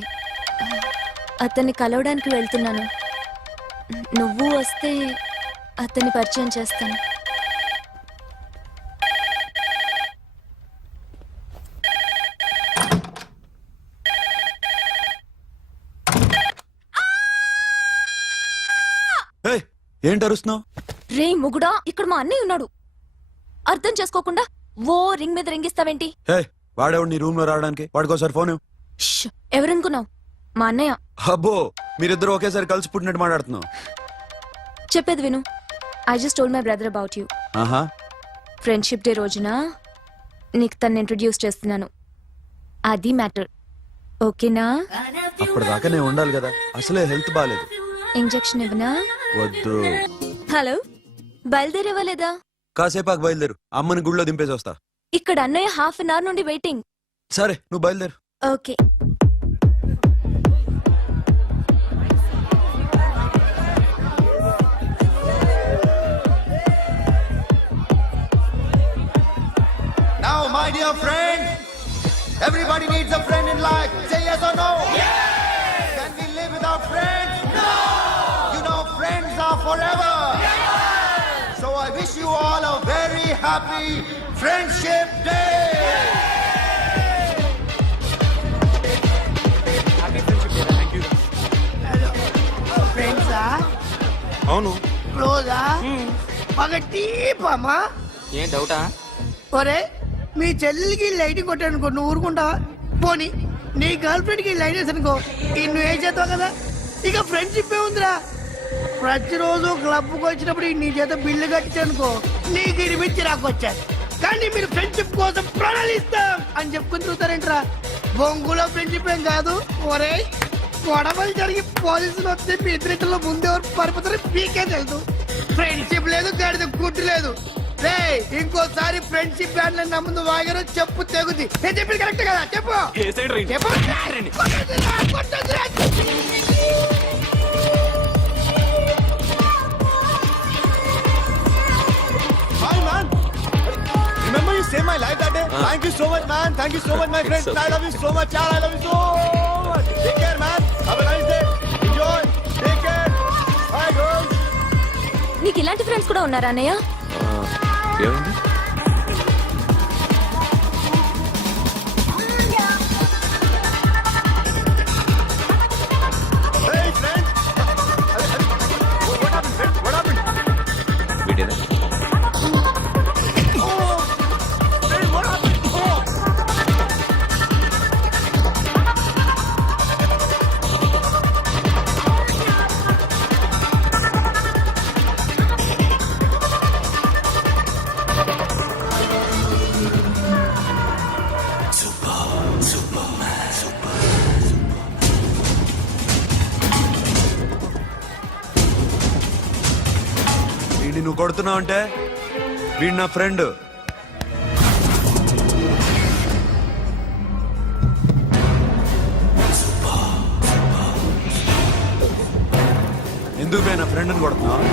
అతన్ని కలవడానికి వెళ్తున్నాను. నువ్వు వస్తే అతన్ని పరిచయం చేస్తాను. ఏంటి అరుస్తున్నావు? రే ముగుడా, ఇక్కడ మా అన్నయ్య ఉన్నాడు. అర్థం చేసుకోకుండా ఓ రింగ్ మీద రింగిస్తావేంటి? హే, వాడేవాడు నీ రూమ్ లో రావడానికి? వాడికోసారి ఫోన్ ఇవ్వు. ష్, ఎవరనుకున్నావు? మా అన్నయ్య. అబ్బో, మీరిద్దరు ఒకేసారి కలిసి పుట్టినట్టు మాట్లాడుతున్నావు. చెప్పేది విను. I just told my brother about you. ఆహా, ఫ్రెండ్షిప్ డే రోజున నీకు తను ఇంట్రొడ్యూస్ చేస్తున్నాను. అది మ్యాటర్. ఓకేనా? అప్పటిదాకా నేను ఉండాలి కదా, అసలే హెల్త్ బాగాలేదు. ఇంజెక్షన్ ఇవ్వనా? వద్దు. హలో, బయలుదేరేవా లేదా? కాసేపాకు బయలుదేరు, అమ్మని గుళ్ళో దింపేసి వస్తా. ఇక్కడ అన్నయ్య హాఫ్ అన్ అవర్ నుండి వెయిటింగ్. సరే, నువ్వు బయలుదేరు. Okay. Now, my dear friends, everybody needs a friend in life. Say yes or no? Yes! Can we live without friends? No! You know, friends are forever. Yes! So I wish you all a very happy Friendship Day! ఫ్రెండ్సా? అవును. క్లోజా? ఒక టీపమ్మా? ఏం డౌటా? ఒరే, మీ చెల్లెలికి light కొట్టానుకో, నువ్వు ఊరుకుంటావా? పోనీ నీ గర్ల్ ఫ్రెండ్ కి లైట్ వేసి అనుకో, నువ్వు ఏం చేస్తావు కదా? ఇక ఫ్రెండ్షిప్ ఏ ఉందిరా. ప్రతిరోజు క్లబ్కి వచ్చినప్పుడు నీ చేత బిల్లు కట్టించనుకో, నీకు ఇరిమిచ్చి రాకొచ్చాను. కానీ మీరు ఫ్రెండ్షిప్ కోసం ప్రాణాలు ఇస్తాం అని చెప్పుకుని తిరుగుతారేంట్రా? బొంగులో ఫ్రెండ్షిప్ ఏం కాదు. ఒరే, గొడవలు జరిగి పోలీసులు వస్తే మీ ఇద్దరిలో ముందెవరు పరిపోతారో మీకే తెలుసు. ఫ్రెండ్షిప్ లేదు, గడిద గుడ్డు లేదు. రే, ఇంకోసారి ఫ్రెండ్షిప్ బ్యాండ్ నా ముందు వాగారో చెప్పు తెగుద్ది. నేను చెప్పింది కరెక్ట్ కదా? చెప్పు చెప్పు. Hi, man. Remember you saved my life that day? Thank you so much, man. Thank you so much, my friend. I love you so much, yaar. I love you so much. Take care, man. Have a nice day. Enjoy. Take care. Bye, girls. నీకు ఇలాంటి friends కూడా ఉన్నారా అన్నయ్య? ఏమైంది? Hey, friend. What happened, friend? What happened? వీడేనా? Hey, what happened? Oh. వీడిని నువ్వు కొడుతున్నావు అంటే వీడు నా ఫ్రెండ్. ఎందుకు పోయి నా ఫ్రెండ్ని కొడుతున్నావు?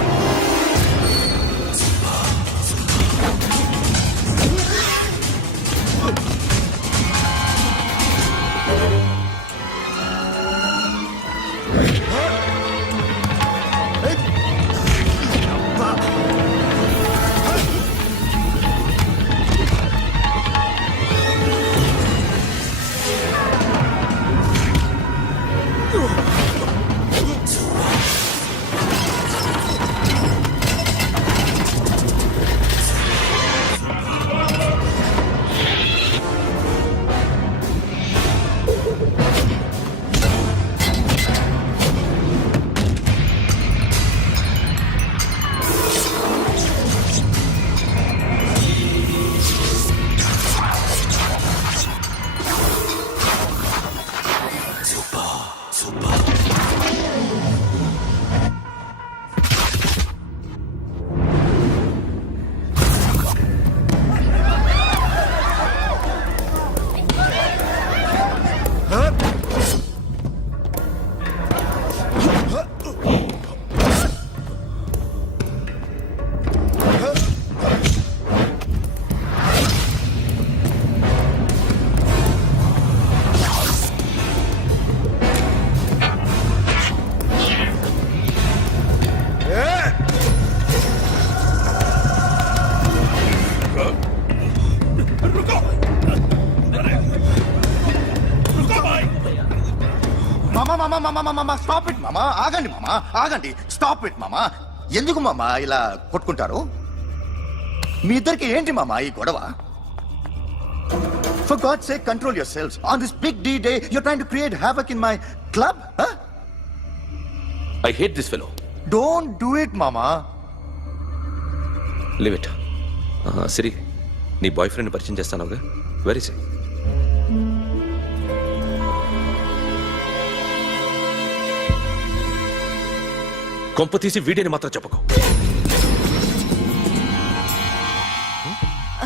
Mama, stop it, Mama. ఆగండి, Mama. ఆగండి. Stop it, Mama. ఎందుకు మామ ఇలా కొట్టుకుంటారు? మీ ఇద్దరికి ఏంటి మామ ఈ గొడవ? For God's sake, control yourselves. On this big D day, you're trying to create havoc in my club? Huh? I hate this fellow. Don't do it, mama. Leave it. Siri, నీ బాయ్ ఫ్రెండ్ పరిచయం చేస్తానుగా. Very సే. కొంప తీసి వీడిని మాత్రం చెప్పకు.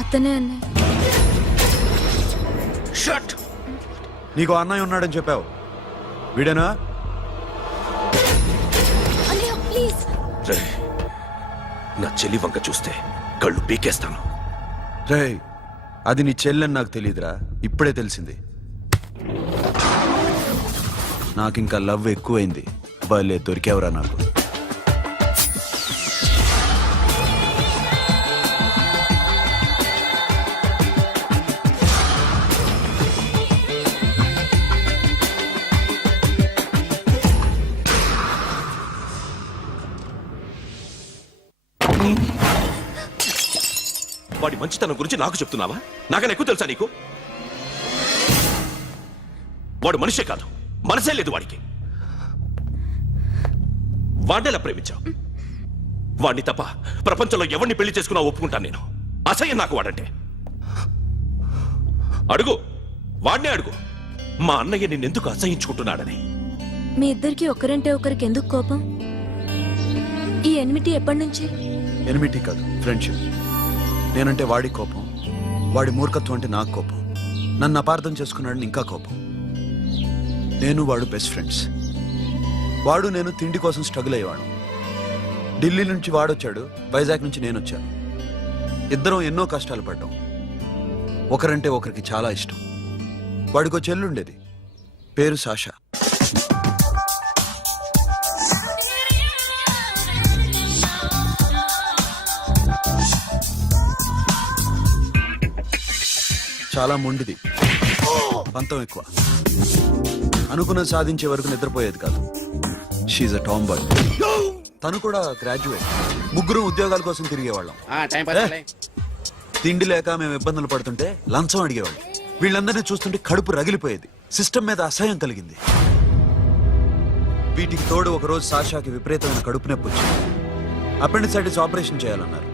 అతనే అన్నయ్య. Shut. నీకు అన్నయ్య ఉన్నాడని చెప్పావు, వీడేనా? అన్నయ్య ప్లీజ్. రే, నా చెల్లి వంక చూస్తే కళ్ళు పీకేస్తాను. రే, అది నీ చెల్లెని నాకు తెలియదురా, ఇప్పుడే తెలిసింది. నాకింకా లవ్ ఎక్కువైంది. భలే దొరికావురా నాకు. వాడి మంచితనం గురించి నాకు చెప్తున్నావా? నాకన్నా ఎక్కువ తెలుసా నీకు? వాడు మనిషే కాదు, మనసే లేదు వాడికి. వాడినెలా ప్రేమించావు? వాడిని తప్ప ప్రపంచంలో ఎవరిని పెళ్లి చేసుకున్నా ఒప్పుకుంటాను నేను. అసహ్యం నాకు వాడంటే. అడుగు, వాడినే అడుగు, మా అన్నయ్య నిన్నెందుకు అసహించుకుంటున్నాడని. మీ ఇద్దరికి ఒకరంటే ఒకరికి ఎందుకు కోపం? ఈ ఎనిమిటీ ఎప్పటి నుంచి? ఎనిమిటీ కాదు, ఫ్రెండ్షిప్. నేనంటే వాడి కోపం, వాడి మూర్ఖత్వం అంటే నాకు కోపం. నన్ను అపార్థం చేసుకున్నాడని ఇంకా కోపం. నేను వాడు బెస్ట్ ఫ్రెండ్స్. వాడు నేను తిండి కోసం స్ట్రగుల్ అయ్యేవాడు. ఢిల్లీ నుంచి వాడొచ్చాడు, వైజాగ్ నుంచి నేను వచ్చాను. ఇద్దరం ఎన్నో కష్టాలు పడ్డాం. ఒకరంటే ఒకరికి చాలా ఇష్టం. వాడికో చెల్లుండేది, పేరు సాషా. చాలా మొండిది, పంతం ఎక్కువ. అనుకున్నది సాధించే వరకు నిద్రపోయేది కాదు. She's a tomboy. తను కూడా గ్రాడ్యుయేట్. ముగ్గురు ఉద్యోగాల కోసం తిరిగేవాళ్ళం. తిండి లేక మేము ఇబ్బందులు పడుతుంటే లంచం అడిగేవాళ్ళం. వీళ్ళందరినీ చూస్తుంటే కడుపు రగిలిపోయేది. సిస్టమ్ మీద అసహ్యం కలిగింది. వీటికి తోడు ఒకరోజు సాషాకి విపరీతమైన కడుపు నొప్పి వచ్చింది. అపెండిసైటిస్ ఆపరేషన్ చేయాలన్నారు.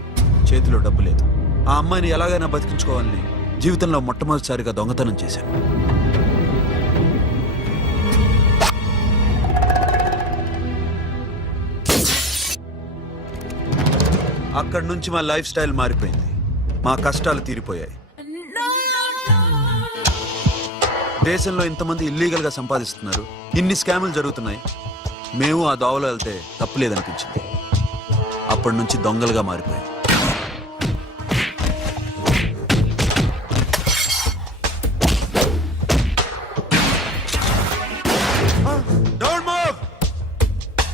చేతిలో డబ్బు లేదు. ఆ అమ్మాయిని ఎలాగైనా బతికించుకోవాలని జీవితంలో మొట్టమొదటిసారిగా దొంగతనం చేశాను. అక్కడి నుంచి మా లైఫ్ స్టైల్ మారిపోయింది. మా కష్టాలు తీరిపోయాయి. దేశంలో ఇంతమంది ఇల్లీగల్ గా సంపాదిస్తున్నారు, ఇన్ని స్కాములు జరుగుతున్నాయి. మేము ఆ దోవలో వెళ్తే తప్పులేదనిపించింది. అప్పటి నుంచి దొంగలుగా మారిపోయాం.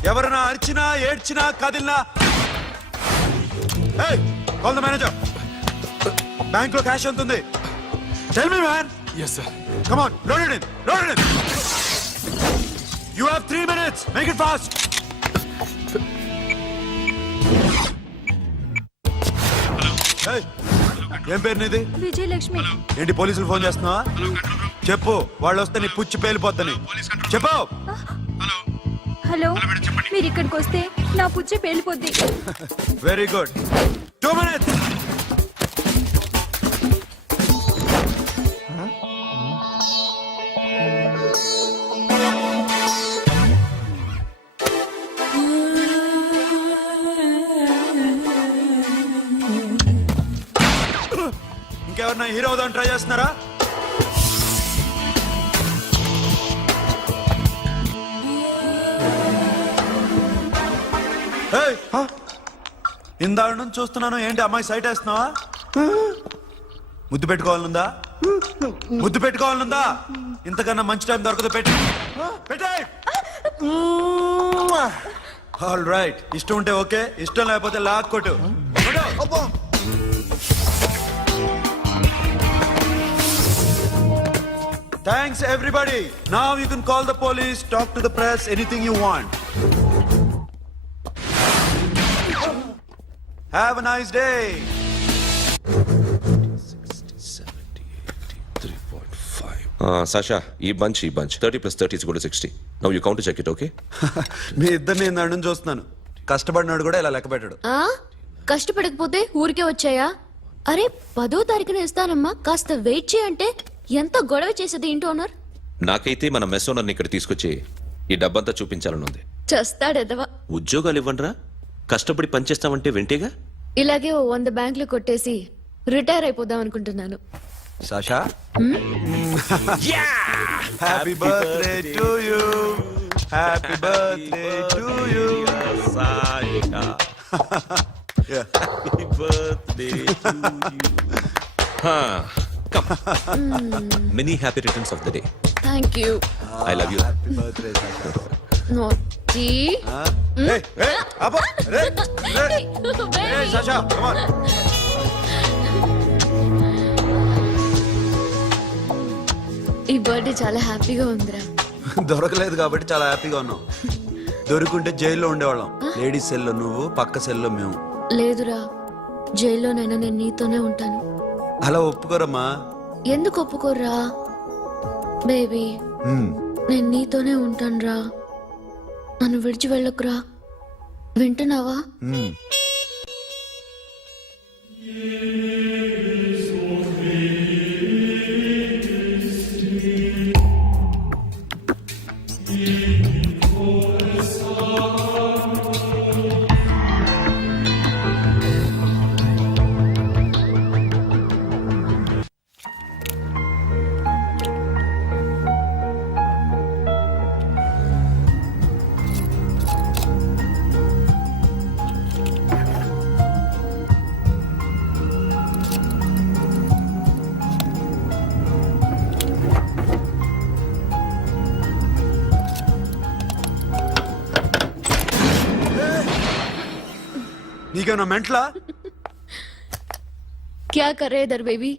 ఎవరైనా అరిచినా ఏడ్చినా కదిలినా కాల్ ద మేనేజర్. బ్యాంక్ లో క్యాష్ ఎంత ఉంది? Tell me man. Yes, sir. Come on, load it in. Load it in. You have 3 minutes. Make it fast. Hey, ఏం పేరు నీది? విజయలక్ష్మి. ఏంటి పోలీసులు ఫోన్ చేస్తున్నావా? చెప్పు, వాళ్ళు వస్తే నీ పుచ్చి పేలిపోద్దని చెప్పు. హలో, మీరు ఇక్కడికి వస్తే నా పుచ్చి పేలిపోద్ది. Very good. 2 minutes. ఇంకెవరన్నా హీరో అవుదాం ట్రై చేస్తున్నారా? ఇందాక నుంచి చూస్తున్నాను, ఏంటి అమ్మాయి సైట్ వేస్తున్నావా? ముద్దు పెట్టుకోవాలనుందా? ముద్దు పెట్టుకోవాలనుందా? ఇంతకన్నా మంచి టైం దొరకదు. పెట్టే. ఆల్ రైట్, ఇష్టం ఉంటే ఓకే, ఇష్టం లేకపోతే లాక్ కొట్టు. Thanks everybody. Now you can call the police, talk to the press, anything you want. Have a nice day. Sasha ఈ bunch 30 + 30 = 60. Now you count check it. Okay, మీ ఇద్దరిని నేను చూస్తున్నాను. కష్టపడినాడు కూడా ఇలా లెక్క పెట్టాడు. కష్టపడకపోతే ఊరికే వచ్చాయా? అరే 10వ తారీఖున ఇస్తానమ్మా, కాస్త వెయిట్ చేయంటే ఎంత గొడవ చేసేది ఇంటి ఓనర్. నాకైతే మన మెస్ ఓనర్ని ఇక్కడ తీసుకొచ్చి ఈ డబ్బంతా చూపించాలని ఉంది. చస్తాడెదవా. ఉద్యోగాలు ఇవ్వండిరా, కష్టపడి పనిచేస్తామంటే వింటేగా. ఇలాగే ఓ 100 బ్యాంకులు కొట్టేసి రిటైర్ అయిపోదాం అనుకుంటున్నాను. Sasha, happy birthday to you. Happy birthday to you Sasha. Happy birthday to you. Many happy returns of the day. Thank you. I love you. Happy birthday Sasha. నోటి సాషా, come on. ఈ birthday చాలా హ్యాపీగా ఉందిరా. దొరకలేదు కాబట్టి చాలా హ్యాపీగా ఉన్నాం. దొరుకుంటే జైల్లో ఉండేవాళ్ళం. లేడీస్ సెల్లో నువ్వు, పక్క సెల్లో మేము. లేదురా, జైల్లోనైనా నేను నీతోనే ఉంటాను. అలా ఒప్పుకోరమ్మా. ఎందుకు ఒప్పుకోర్రా బేబీ? నేను నీతోనే ఉంటానురా, నన్ను విడిచి వెళ్ళకురా. వింటున్నావా? నీకేమన్నా మెంట్లా? క్యా కరే ఇధర్ బేబీ?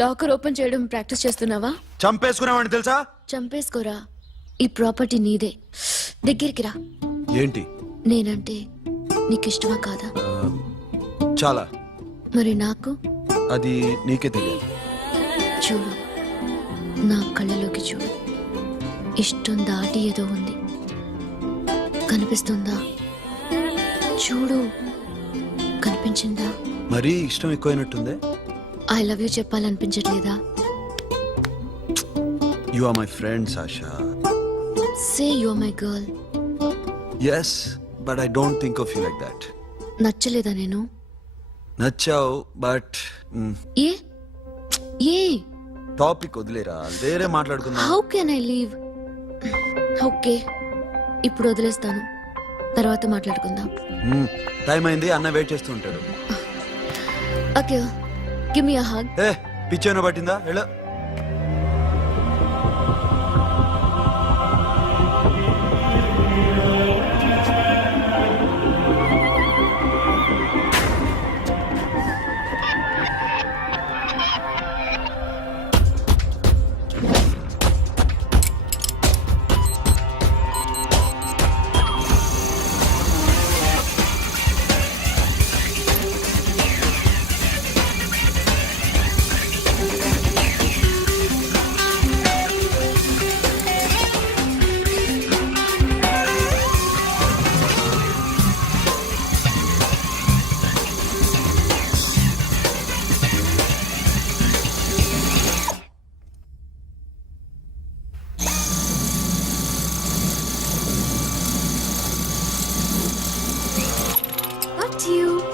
లాకర్ ఓపెన్ చేయడం ప్రాక్టీస్ చేస్తున్నావా? చంపేసుకునేవాడిని తెలుసా? చంపేసుకోరా, ఈ ప్రాపర్టీ నీదే. దగ్గరికి రా. ఏంటి? నేనంటే నీకు ఇష్టమా కాదా? చాలా. మరి నాకు? అది నీకే తెలియదు. చూడు, నా కళ్ళలోకి చూడు. ఇష్టం దాటి ఏదో ఉంది, కనిపిస్తుందా? చూడు, కనిపించిందా? మరీ ఇష్టం ఎక్కువైనట్టుందే. ఐ లవ్ యూ చెప్పాలనిపించట్లేదా? You are my friend Sasha. Say you are my girl. Yes, but I don't think of you like that. నచ్చలేదా నేను? నచ్చావు, బట్ ఏ ఏ టాపిక్ వదిలేరా, వేరే మాట్లాడుకుందాం. How can I leave? Okay, ఇప్పుడు వదిలేస్తాను, తర్వాత మాట్లాడుకుందాం. టైం అయింది, అన్న వెయిట్ చేస్తూ ఉంటాడు. Okay, give me a hug. ఏ పిచ్చేనా పట్టిందా? వెళ్ళు.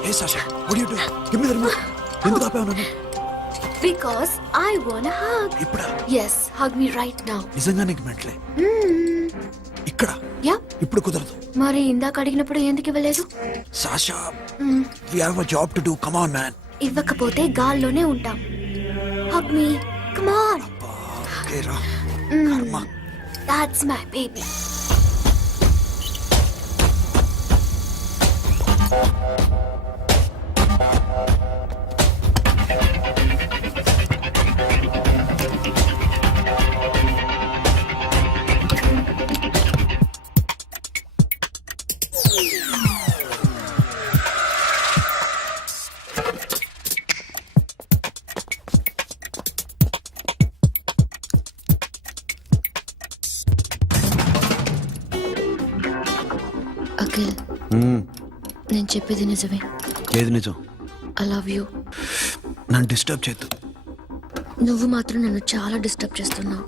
Hey Sasha, what are you doing? Give me the remote. ఎందుకు ఆపావు నన్ను? Because I want a hug. ఇప్పుడా? Yes, hug me right now. నిజంగా నీకు మెంట్లే? ఇక్కడ? యా. ఇప్పుడు కుదరదు. మరి ఇందాక అడిగినప్పుడు ఎందుకు ఇవ్వలేదు? Sasha, we have a job to do. Come on, man. ఇవ్వకపోతే గాల్లోనే ఉంటాం. Hug me. Come on. Okay, రా. కర్మ. That's my baby. అఖిల్ నేను చెప్పేది నిజమే. ఏది నిజం? I love you. నన్ను డిస్టర్బ్ చేయొద్దు. నువ్వు మాత్రం నన్ను చాలా డిస్టర్బ్ చేస్తున్నావు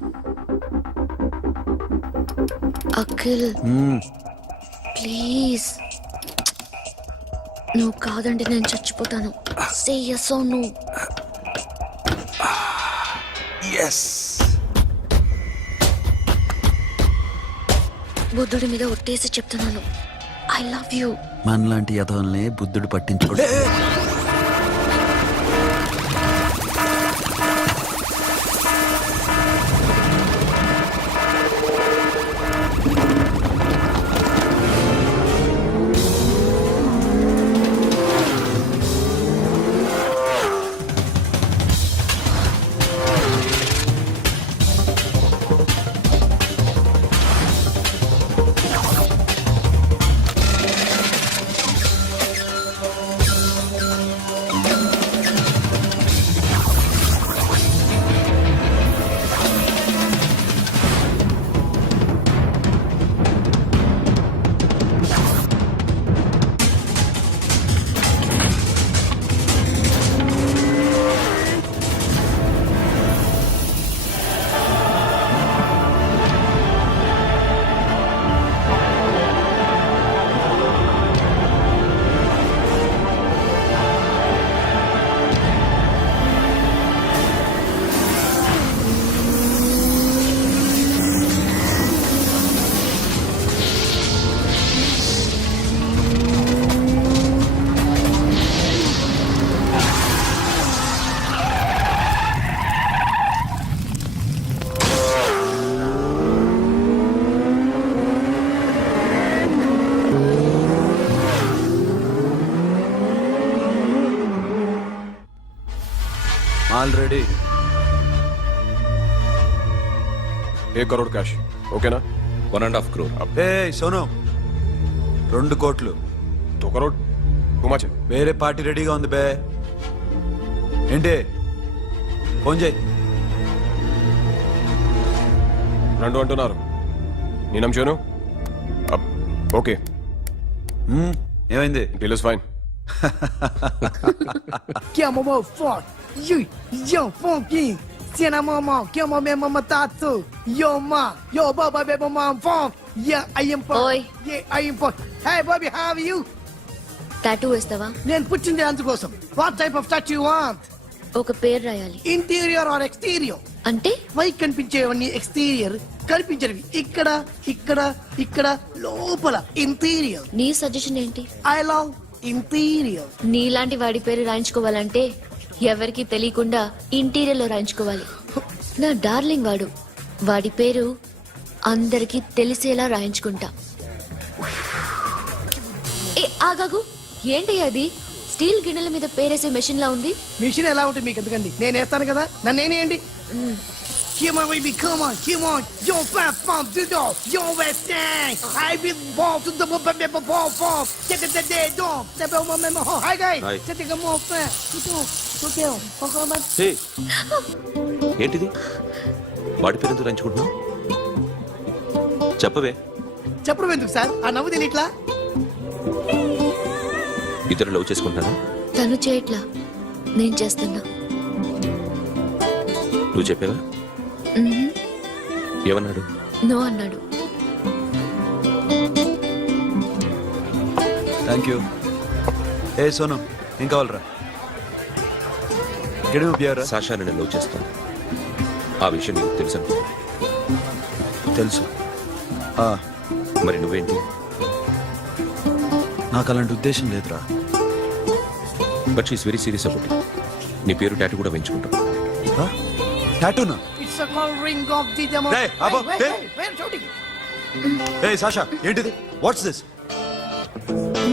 అఖిల్. ప్లీజ్, నువ్వు కాదంటే నేను చచ్చిపోతాను. సే yes or no. ఎస్. బుద్ధుడి మీద ఒట్టేసి చెప్తున్నాను, ఐ లవ్ యూ. మనలాంటి యథవల్ని బుద్ధుడు పట్టించుకోడు. Already 1 crore cash. ఓకేనా? 1.5 crore. ఏ సోను, 2 కోట్లు. 2 crore టూ మచ్. వేరే పార్టీ రెడీగా ఉంది బే. ఏంటి? ఫోన్ చేయి. 2 అంటున్నారు. నేను నమ్మాను. ఓకే, ఏమైంది? Deal is fine. Que é mamão forte. Yo, funky. Cena mamão, que é mamãe mamãe tatu. Yo, ma. Yo, baba, baby, mamãe funk. Yeah, I am funk. Oi. Yeah, I am funk. Hey, Bobby, how are you? Tattoo వేస్తావా? నేను పుట్టింది అందుకోసం. What type of tattoo you want? ఒక పేరు రాయాలి. Interior or exterior? అంటే పైకి కనిపించేవన్నీ exterior, కనిపించేవి ఇక్కడ ఇక్కడ ఇక్కడ లోపల ఇంటీరియర్. నీ సజెషన్ ఏంటి? I love interior. నీలాంటి వాడి పేరు రాయించుకోవాలంటే ఎవరికి తెలియకుండా ఇంటీరియర్ లో రాయించుకోవాలి. నా డార్లింగ్ వాడు, వాడి పేరు అందరికి తెలిసేలా రాయించుకుంటా. ఏ ఆగాగు, ఏంటి అది? స్టీల్ గిన్నెల మీద పేరేసే మెషిన్ లా ఉంది. మిషన్ ఎలా ఉంటుంది మీకు ఎందుకండి? నేను వేస్తాను కదా, నన్ను నేనేయండి. Come on, baby, come on, come on. Yo, fat fun, do do. Yo, West End. I will ball to the ball form. Get the day, don't. The bell, my hi, guys. Hi. Set the more fat. Okay, హే, ఏంటిది? వాడి పేరు ఎందుకు రంచుకుంటున్నావు? చెప్పవే. చెప్పడం ఎందుకు sir? ఆ నవ్వు తిని ఇట్లా ఇద్దరు లవ్ చేసుకుంటానా? తను చేయట్లా, నేను చేస్తున్నా. నువ్వు చెప్పావా? ఏమన్నాడు? నో అన్నాడు. Thank you. ఏ సోను, ఏం కావాలరా? గడిమి బియారా? సాషా నేను లవ్ చేస్తాను. ఆ విషయం నీకు తెలుసు అనుకో. తెలుసు. మరి నువ్వేంటి? నాకు అలాంటి ఉద్దేశం లేదురా. But she's very serious about it. నీ పేరు టాటూ కూడా వేయించుకుంటాం. టాటూనా? It's a call ring of the demo. Hey, Abba, wait, hey. wait, shooting. A Sasha, ఏంటిది? What's this?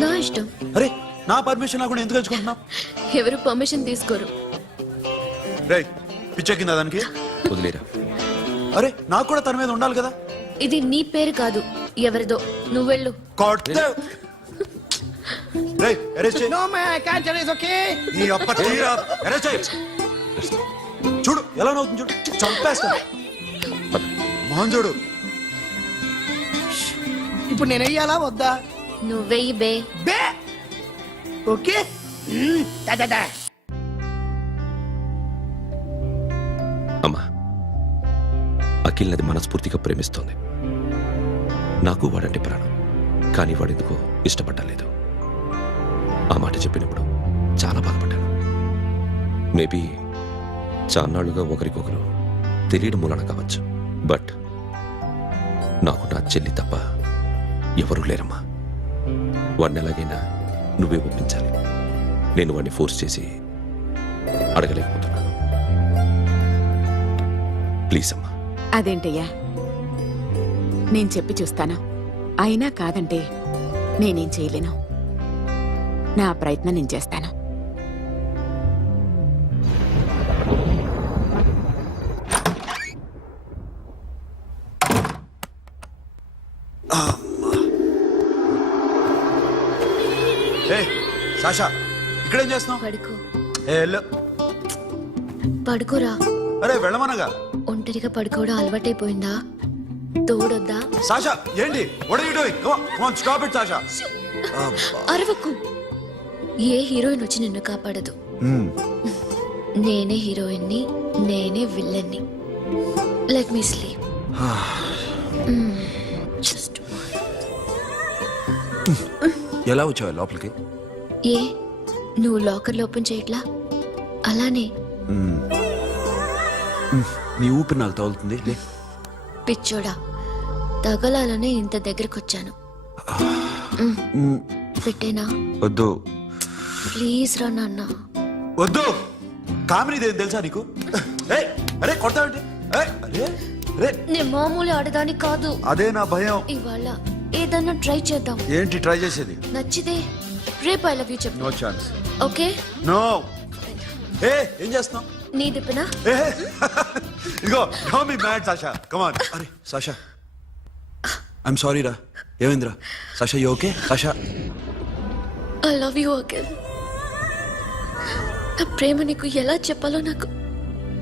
నా ఇష్టం. అరే, నా పర్మిషన్ లేకుండా ఎందుకు ఎంచుకుంటున్నావు? ఎవరు పర్మిషన్ తీసుకోరు. రే, పిచ్చెక్కిందా దానికి? వదిలేరా. అరే, నాకు కూడా తన మీద ఉండాలి కదా. ఇది నీ పేరు కాదు, ఎవరిదో. నువ్వెళ్ళు. రే, అరెస్ట్ చేయి. No, man, I can't tell. It's okay. నీ అప్ప తీరా. అరెస్ట్ చేయి. చూడు ఎలా నవ్వుతుంది, చూడు. చంపేస్తా. మోహన్ చూడు. ఇప్పుడు నేను వెయ్యాలా వద్దా? నువ్వెయ్యి బే. బే ఓకే. అమ్మా, అఖిల్ నది మనస్ఫూర్తిగా ప్రేమిస్తోంది. నాకు వాడంటే ప్రాణం, కానీ వాడెందుకో ఇష్టపడలేదు. ఆ మాట చెప్పినప్పుడు చాలా బాధపడ్డాను. మేబీ చాన్నాళ్లుగా ఒకరికొకరు తెలియడం మూలన కావచ్చు. బట్ నాకు నా చెల్లి తప్ప ఎవరూ లేరమ్మా. వాడిని ఎలాగైనా నువ్వే ఒప్పించాలి. నేను వాడిని ఫోర్స్ చేసి అడగలేకపోతున్నాను. ప్లీజ్ అమ్మా. అదేంటయ్యా, నేను చెప్పి చూస్తాను. అయినా కాదంటే నేనేం చేయలేను. నా ప్రయత్నం నేను చేస్తాను. ఏ సాషా, ఇక్కడేం చేస్తున్నావు? పడుకో. పడుకోరా. అరే వెళ్ళమనగా. ఒంటరిగా పడుకోవడం అలవాటైపోయిందా? తోడొద్దా? సాషా ఏంటి? What are you doing? Come on, stop it Sasha. అరవకు. ఏ హీరోయిన్ వచ్చి నిన్ను కాపాడదు. నేనే హీరోయిన్ని, నేనే విల్లన్ని. Let me sleep. జస్ట్ ఎలా వచ్చావు లోపలికి? ఏ నువ్వు లాకర్లో ఓపెన్ చేయట్లా? అలానే. నీ ఊపిరి నాకు తగులుతుంది. లే. పిచ్చోడా, తగలాలనే ఇంత దగ్గరకొచ్చాను. పెట్టేనా? వద్దు ప్లీజ్ రా నాన్న. వద్దు. కామెడీ తెలుసా నీకు? అరే కొడతావంటే? అరే నేను మామూలు ఆడదాని కాదు. అదే నా భయం. ఇవాళ ఏదన్నా ట్రై చేద్దాం. ఏంటి ట్రై చేసేది? నచ్చితే రేపు ఐ లవ్ యూ చెప్పు. No chance. ఓకే? నో. ఏం చేస్తున్నావు? నీ దిప్పునా? ఇదిగో don't be mad Sasha. Come on. అరే సాషా, ఐఎమ్ సారీ రా. ఏమైందిరా? Sasha you okay? Sasha I love you again. నా ప్రేమ నీకు ఎలా చెప్పాలో నాకు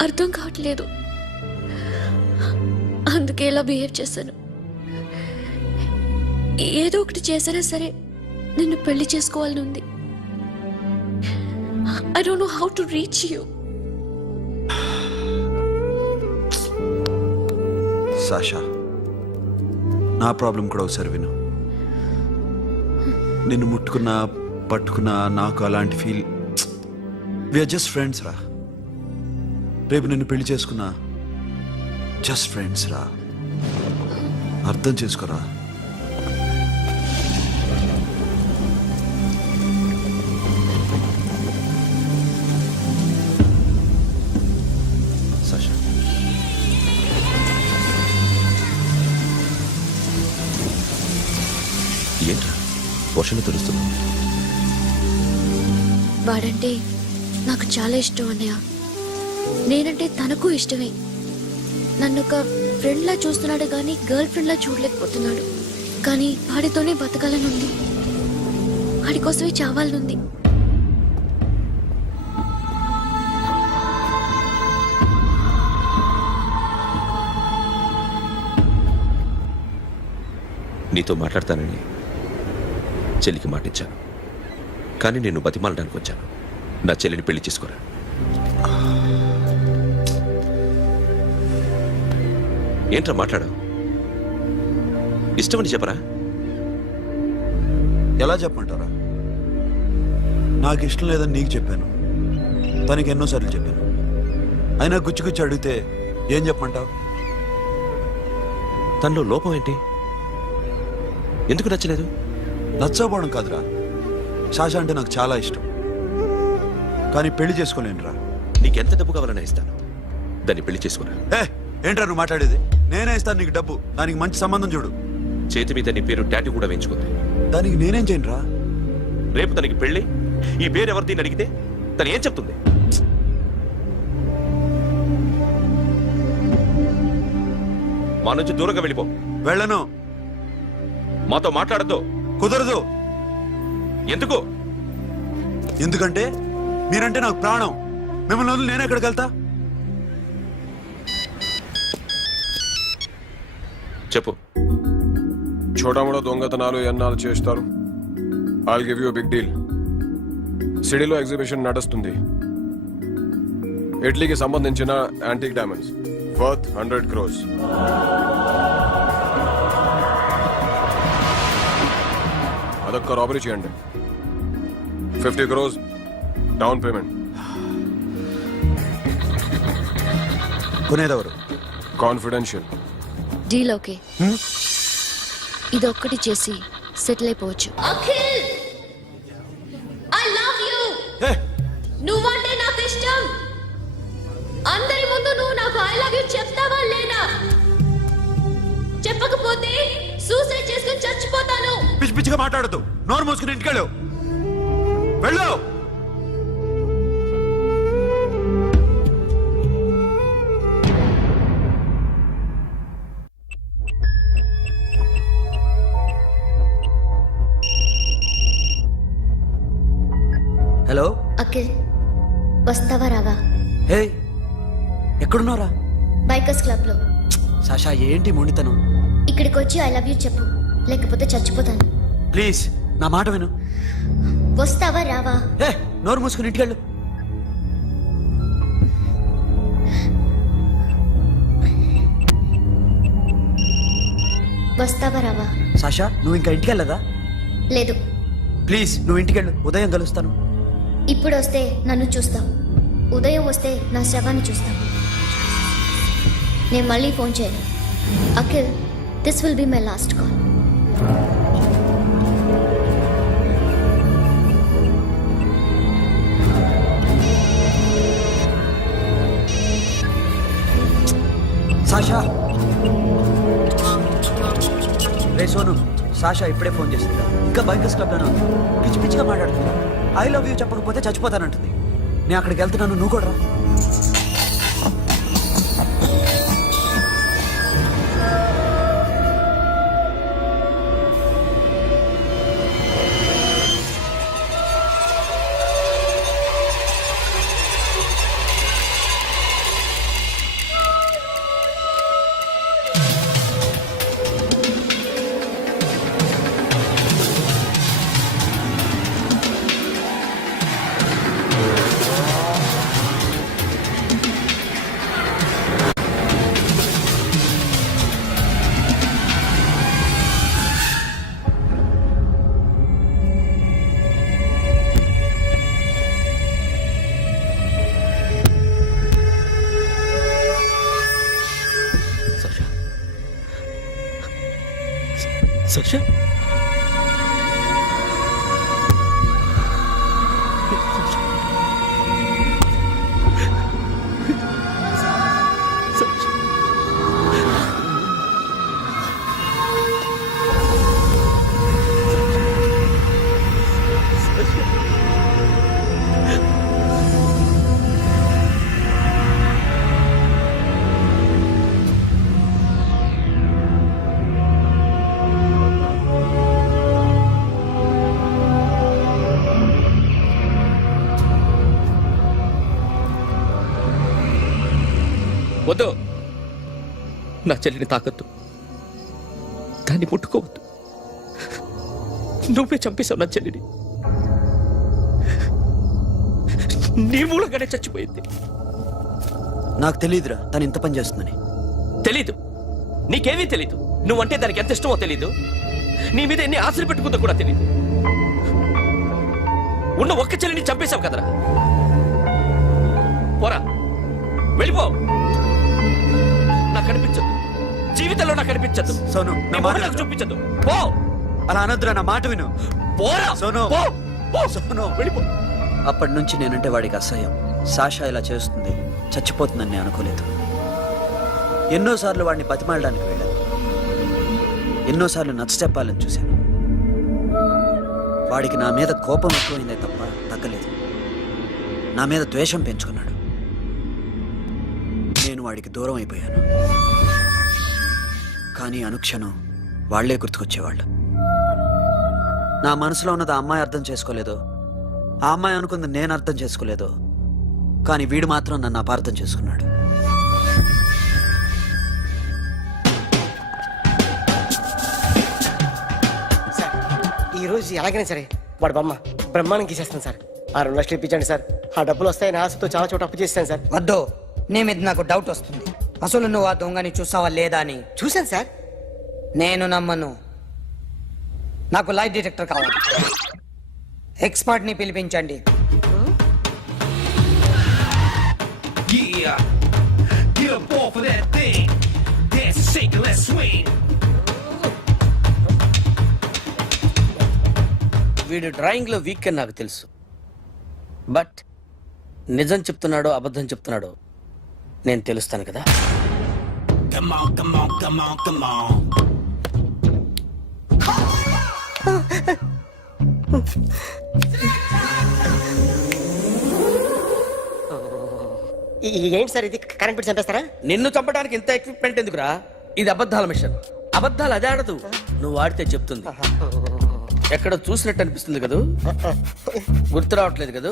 అర్థం కావట్లేదు. అందుకే ఇలా బిహేవ్ చేశాను. ఏదో ఒకటి చేసినా సరే నిన్ను పెళ్లి చేసుకోవాలని ఉంది. I don't know how to reach you. Sasha, నా ప్రాబ్లం కూడా ఒకసారి విను. నిన్ను ముట్టుకున్నా పట్టుకున్నా నాకు అలాంటి ఫీల్. వీఆర్ జస్ట్ ఫ్రెండ్స్ రా. రేపు నిన్ను పెళ్లి చేసుకున్నా జస్ట్ ఫ్రెండ్స్ రా. అర్థం చేసుకోరా. సాషా, ఏంట్రా వర్షంలో తెలుస్తుంది? వాడంటే నాకు చాలా ఇష్టం అన్నయ్య. నేనంటే తనకు ఇష్టమే. నన్ను ఒక ఫ్రెండ్లా చూస్తున్నాడు కానీ గర్ల్ ఫ్రెండ్లా చూడలేకపోతున్నాడు. కానీ వాడితోనే బతకాలని ఉంది. వాడి కోసమే చావాలనుంది. నీతో మాట్లాడతానని చెల్లికి మాటిచ్చాను, కానీ నేను బతిమాలడానికి వచ్చాను. నా చెల్లిని పెళ్లి చేసుకోరా. ఏంట్రా మాట్లాడు? ఇష్టమని చెప్పరా? ఎలా చెప్పమంటారా? నాకు ఇష్టం లేదని నీకు చెప్పాను, తనకి ఎన్నోసార్లు చెప్పాను. అయినా గుచ్చి అడిగితే ఏం చెప్పమంటావు? తనలో లోపం ఏంటి? ఎందుకు నచ్చలేదు? నచ్చకపోవడం కాదురా, సాషా అంటే నాకు చాలా ఇష్టం, కానీ పెళ్లి చేసుకోలేనురా. నీకెంత డబ్బు కావాలన్నా ఇస్తాను, దాన్ని పెళ్లి చేసుకురా. ఏంట్రా నువ్వు మాట్లాడేది? నేనే ఇస్తాను నీకు డబ్బు, దానికి మంచి సంబంధం చూడు. చేతి మీద నీ పేరు టాటూ కూడా వేయించుకుంది. దానికి నేనేం చేయనురా? రేపు తనకి పెళ్లి, ఈ పేరు ఎవరిది అడిగితే తను ఏం చెప్తుంది? మా నుంచి దూరంగా వెళ్ళిపో. వెళ్ళను. మాతో మాట్లాడద్దు. కుదరదు. ఎందుకు? ఎందుకంటే మీరంటే నాకు ప్రాణం. మిమ్మల్ని వదిలి నేను ఎక్కడికి వెళ్తా? చెప్పు. చూడముడో దొంగతనాలు ఎన్నాళ్ళు చేస్తారు? I'll give you big deal. సిటీలో ఎగ్జిబిషన్ నడుస్తుంది. ఇటలీకి సంబంధించిన యాంటిక్ డైమండ్స్ వర్త్ 100 crores. అదొక్క రాబరీ చేయండి. 50 crores డౌన్ పేమెంట్. కొనేదెవరు? కాన్ఫిడెన్షియల్. Deal okay. ఇదొక్కటి చేసి సెటిల్ అయిపోవచ్చు. Akhil, I love you. నువ్వంటే నాకు ఇష్టం. అందరి ముందు నువ్వు నాకు ఐ లవ్ యు చెప్తావా లేదా? చెప్పకపోతే సూసైడ్ చేసుకుని చచ్చిపోతాను. పిచ్చి పిచ్చిగా మాట్లాడద్దు. నోరు మూసుకుని ఇంటికెళ్ళు. వెళ్ళు. హలో అఖిల్, వస్తావా రావా? హే, ఎక్కడున్నారా? బైకర్స్ క్లబ్ లో. సాషా, ఏంటి మొండితనం? ఇక్కడికి వచ్చి ఐ లవ్ యూ చెప్పు, లేకపోతే చచ్చిపోతాను. ప్లీజ్ నా మాట విను. వస్తావా రావా? హే, నోరు మూసుకుని ఇంటికెళ్ళు. వస్తావా రావా? సాషా, నువ్వు ఇంకా ఇంటికెళ్ళదా? లేదు. ప్లీజ్ నువ్వు ఇంటికెళ్ళు. ఉదయం కలుస్తాను. ఇప్పుడు వస్తే నన్ను చూస్తావు, ఉదయం వస్తే నా శవాన్ని చూస్తావు. నేను మళ్ళీ ఫోన్ చేయను. Akhil, this will be my last call. Sasha, ray Sonu, Sasha ఇప్పుడే ఫోన్ చేసింది. ఇంకా బైకర్స్ క్లబ్లోనే ఉంది. పిచ్చి పిచ్చిగా మాట్లాడుతుంది. ఐ లవ్ యూ చెప్పకపోతే చచ్చిపోతానంటుంది. నేను అక్కడికి వెళ్తున్నాను, నువ్వు కూడా రా. Sasha? వద్దు, నా చెల్లిని తాకద్దు, దాన్ని ముట్టుకోవద్దు. నువ్వే చంపేశావు నా చెల్లిని. నీ మూలంగానే చచ్చిపోయింది. నాకు తెలియదురా తను ఇంత పని చేస్తుందని. తెలీదు, నీకేమీ తెలీదు. నువ్వంటే దానికి ఎంత ఇష్టమో తెలీదు. నీ మీద ఎన్ని ఆశలు పెట్టుకుందో కూడా తెలీదు. ఉన్న ఒక్క చెల్లిని చంపేశావు కదరా. పోరా, వెళ్ళిపో. నాకు కనిపించదు, జీవితంలో నాకు కనిపించదు. సోను, నా మాట విను. చూపించదు. పో. అలా అనొద్దురా, నా మాట విను. పోరా సోను. పో. పో. సోను, వెళ్ళిపో. అప్పటి నుంచి నేనంటే వాడికి అసహ్యం. సాషా ఇలా చేస్తుంది, చచ్చిపోతుందని నేను అనుకోలేదు. ఎన్నోసార్లు వాడిని బతిమాలడానికి వెళ్ళాను, ఎన్నోసార్లు నచ్చ చెప్పాలని చూశాను. వాడికి నా మీద కోపం ఎక్కువైందే తప్ప తగ్గలేదు. నా మీద ద్వేషం పెంచుకున్నాడు. నేను వాడికి దూరం అయిపోయాను. కానీ అనుక్షణం వాళ్లే గుర్తుకొచ్చేవాళ్ళు. నా మనసులో ఉన్నది ఆ అమ్మాయి అర్థం చేసుకోలేదో, ఆ అమ్మాయి అనుకుంది నేను అర్థం చేసుకోలేదో, కానీ వీడు మాత్రం నన్ను అపార్థం చేసుకున్నాడు. ఈరోజు ఎలాగైనా సరే వాడు బొమ్మ బ్రహ్మాండం గీసేస్తాను సార్. ఆ 2 లక్షలు ఇప్పించండి సార్. ఆ డబ్బులు వస్తాయని ఆశతో చాలా చోట అప్పు చేస్తాను సార్. వద్దు, నీ మీద నాకు డౌట్ వస్తుంది. అసలు నువ్వు ఆ దొంగని చూసావా లేదా అని. చూశాను సార్. నేను నమ్మను. నాకు లైట్ డిటెక్టర్ కావాలి. ఎక్స్పర్ట్ ని పిలిపించండి. వీడు డ్రాయింగ్ లో వీక్ అని నాకు తెలుసు, బట్ నిజం చెప్తున్నాడో అబద్ధం చెప్తున్నాడో నేను తెలుస్తాను కదా. ఏంటి సార్ ఇది? కరెంట్ బిల్ చంపేస్తారా? నిన్ను చంపడానికి ఇంత ఎక్విప్మెంట్ ఎందుకురా? ఇది అబద్ధాల మిషన్. అబద్ధాలు అదే ఆడదు, నువ్వు ఆడితే చెప్తుంది. ఎక్కడో చూసినట్టు అనిపిస్తుంది కదూ, గుర్తు రావట్లేదు కదూ.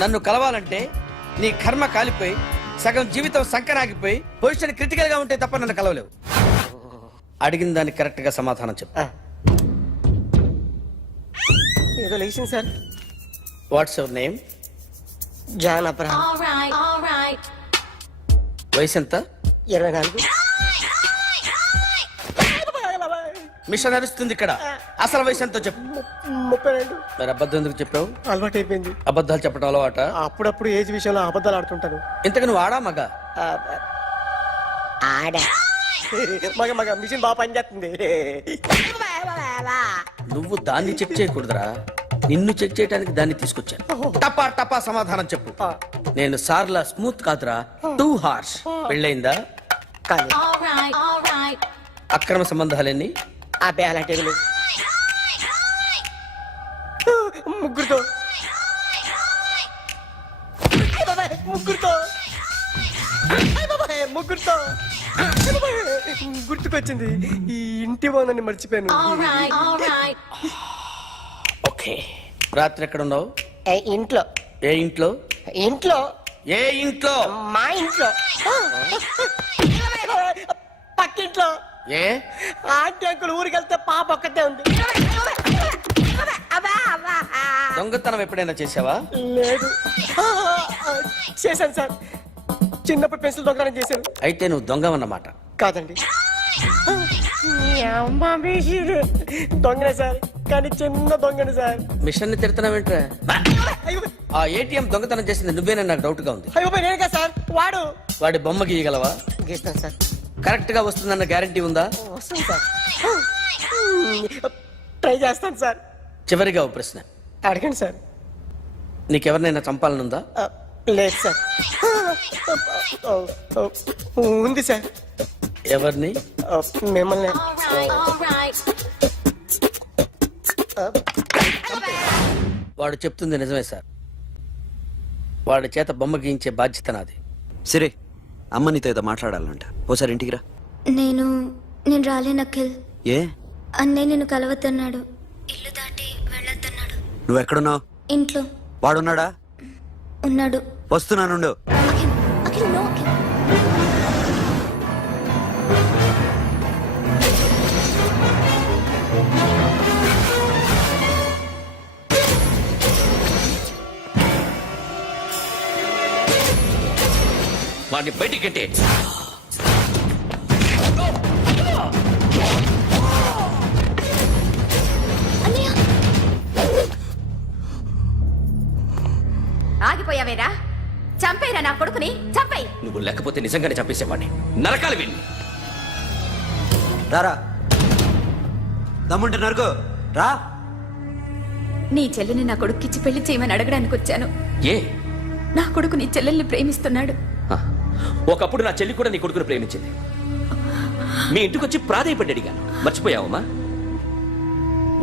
నన్ను కలవాలంటే నీ కర్మ కాలిపోయి సగం జీవితం సంకరాగిపోయి పొజిషన్ క్రిటికల్ గా ఉంటే తప్ప నన్ను కలవలేవు. అడిగిన దానికి కరెక్ట్ గా సమాధానం చెప్పు. ఏదో లేచింది sir. What's your name? John Abraham. వయసు ఎంత? 24. మిషన్ నడుస్తుంది ఇక్కడ. అసలు వయసు ఎంతో చెప్పు. 32. మరి అబద్ధం ఎందుకు చెప్పావు? అలవాటు అయిపోయింది. అబద్ధాలు చెప్పడం అలవాట? అప్పుడప్పుడు ఏజ్ విషయంలో అబద్ధాలు ఆడుతుంటాను. ఇంతకు నువ్వు ఆడా మగ? ఆడా. మగ మిషన్ బాగా పనిచేస్తుంది. నువ్వు దాన్ని చెక్ చేయకూడదురా, నిన్ను చెక్ చేయడానికి దాన్ని తీసుకొచ్చాను. టపా టపా సమాధానం చెప్పు. నేను సార్లా స్మూత్ కాదురా, టూ హార్ష్. పెళ్ళయిందా? కానీ అక్రమ సంబంధాలన్నీ? అబ్బాయి అలాంటి ముగ్గురుతో ముగ్గురుతో గుర్తుకొచ్చింది. ఈ ఇంటి బాగుందని మర్చిపోయాను. ఓకే. రాత్రి ఎక్కడ ఉన్నావు? ఇంట్లో. ఏ ఇంట్లో? ఇంట్లో. ఏ ఇంట్లో? మా ఇంట్లో. పక్కింట్లో. ఏ ఆంటీ అంకుల్ ఊరికి వెళ్తే పాప ఒక్కతే ఉంది. దొంగతనం ఎప్పుడైనా చేసావా? లేదు. చేశాను సార్. చిన్నప్పుడు పెన్సిల్ దొంగతనం చేశాను. అయితే నువ్వు దొంగవన్నమాట. కాదండి, దొంగనే సార్, కానీ చిన్న దొంగని సార్. మిషన్ ని తిడుతున్నావేంట్రా? ఆ ఏటీఎం దొంగతనం చేసింది నువ్వేనని నాకు డౌట్ గా ఉంది. అయ్యో నేను కదా సార్, వాడి బొమ్మ గీయగలవా? గీస్తాను సార్. కరెక్ట్ గా వస్తుందన్న గ్యారంటీ ఉందా? వస్తాను సార్. ట్రై చేస్తాను సార్. చివరిగా ఓ ప్రశ్న అడగండి సార్. నీకెవరినైనా చంపాలనుందా? లేదు సార్. ఉంది సార్. ఎవరిని? మిమ్మల్ని. వాడు చెప్తుంది నిజమే సార్. వాడి చేత బొమ్మ గీయించే బాధ్యత నాది. సరే, అమ్మ నీతో ఏదో మాట్లాడాలంట. ఓసారి ఇంటికి రా. నేను రాలేను అఖిల్. ఏ? అన్నయ్య నిన్ను కలవద్దన్నాడు. ఇల్లు దాటి వెళ్ళొద్దన్నాడు. నువ్వు ఎక్కడున్నావు? ఇంట్లో వాడున్నాడా? ఉన్నాడు. వస్తున్నానుండు. అఖిల్, అఖిల్, నో అఖిల్. వాడిని బయటికి గంటే. ఆగిపోయావేరా? చంపేరా నా కొడుకుని, చంపేయ్. నువ్వు లేకపోతే నిజంగానే చంపేసేవాడిని. నరకాలి వీణ్ణి. రారా, దమ్ముంటే నరుకు రా. నీ చెల్లిని నా కొడుక్కిచ్చి పెళ్లి చేయమని అడగడానికి వచ్చాను. ఏ? నా కొడుకు నీ చెల్లెల్ని ప్రేమిస్తున్నాడు. ఒకప్పుడు నా చెల్లి కూడా నీ కొడుకును ప్రేమించింది. మీ ఇంటికి వచ్చి ప్రాధాయపడి అడిగాను. మర్చిపోయావమ్మా?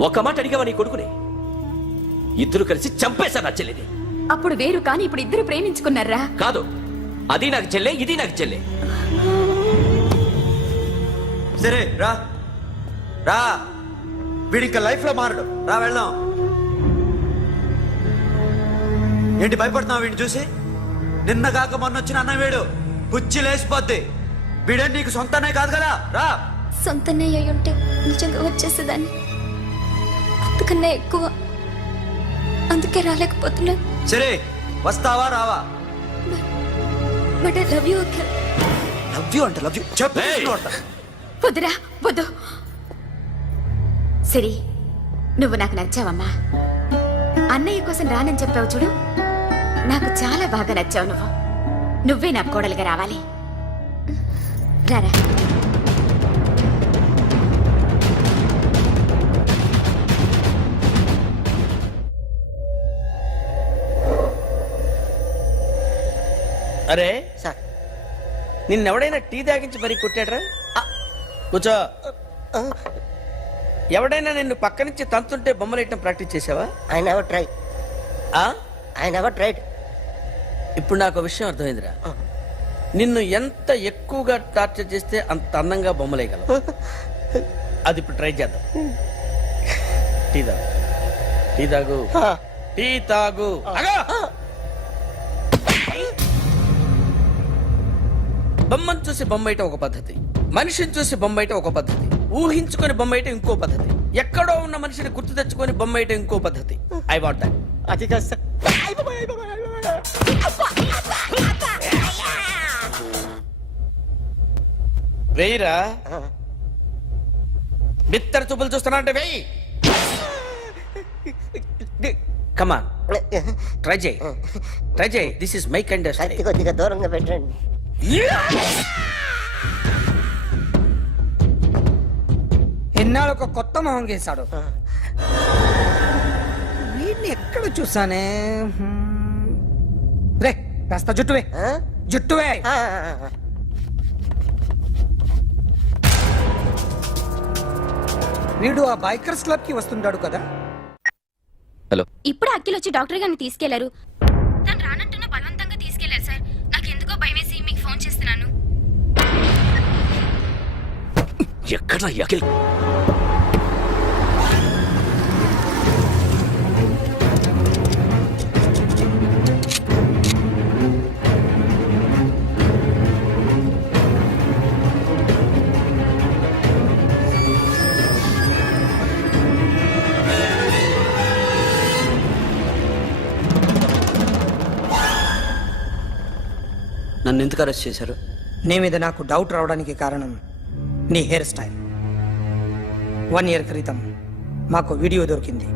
ఒక మాట అడిగావా నీ కొడుకుని? ఇద్దరు కలిసి చంపేశారు నా చెల్లిని. అప్పుడు వేరు, కానీ ఇప్పుడు ఇద్దరు ప్రేమించుకున్నారా? కాదు, అది నాకు చెల్లె, ఇది నాకు చెల్లె. సరే రా రా, వీడింకా లైఫ్ లో మారడు. రా వెళ్దాం. ఏంటి భయపడుతున్నావు వీడిని చూసి? నిన్న కాక మొన్న వచ్చిన అన్న వీడు పుచ్చి లేచిపోద్ది. వీడే నీకు సొంతనే కాదు కదా. రా. సొంతనే అయి ఉంటే నిజంగా వచ్చేసేదాన్ని. అంతకన్నా ఎక్కువ అందుకే రాలేకపోతున్నాను. సరే వస్తావా రావా? But I love you Akhil. Love you అంటే లవ్ యూ చెప్పు. వద్దురా వద్దు. సిరి, నువ్వు నాకు నచ్చావమ్మా. అన్నయ్య కోసం రానని చెప్పావు చూడు, నాకు చాలా బాగా నచ్చావు. నువ్వే నా కోడలిగా రావాలి. రారా. అరే సార్, నిన్నెవడైనా టీ తాగించి మరీ కొట్టాడ్రా? కూర్చో. ఎవడైనా నిన్ను పక్క నుంచి తంతుంటే బొమ్మలేయటం ప్రాక్టీస్ చేసావా? I never try. I never tried. ఇప్పుడు నాకు ఒక విషయం అర్థమైందిరా. నిన్ను ఎంత ఎక్కువగా టార్చర్ చేస్తే అంత అందంగా బొమ్మలేయగలవు. అది ఇప్పుడు ట్రై చేద్దాం. టీ తాగు, టీ తాగు, టీ తాగు. బొమ్మను చూసి బొమ్మయటం ఒక పద్ధతి, మనిషిని చూసి బొమ్మయటం ఒక పద్ధతి, ఊహించుకొని బొమ్మయటం ఇంకో పద్ధతి, ఎక్కడో ఉన్న మనిషిని గుర్తు తెచ్చుకొని బొమ్మయటం ఇంకో పద్ధతి. I want that. అది కాదు సార్. వెయ్యిరా. బిత్తర చూపులు చూస్తున్నా అంటే వెయ్యి. కమాన్, ట్రై చేయి, ట్రై చేయి. This is my kind. కొద్దిగా దూరంగా పెట్టండి. ఎన్నాళ్ళు ఒక కొత్త మొహం గీశాడు. వీడిని ఎక్కడ చూసానే? రే కాస్త జుట్టువే, జుట్టువే. వీడు ఆ బైకర్స్ క్లబ్ కి వస్తుంటాడు కదా. ఇప్పుడు అఖిల్ వచ్చి డాక్టర్ గారిని తీసుకెళ్లారు. తను రానంటున్న బలవంతంగా తీసుకెళ్లారు సార్. నాకు ఎందుకో భయం వేసి మీకు ఫోన్ చేస్తున్నాను. ఎక్కడ అఖిల్? నన్ను ఎందుకు అరెస్ట్ చేశారు? నీ మీద నాకు డౌట్ రావడానికి కారణం నీ హెయిర్ స్టైల్. 1 year క్రితం మాకు వీడియో దొరికింది.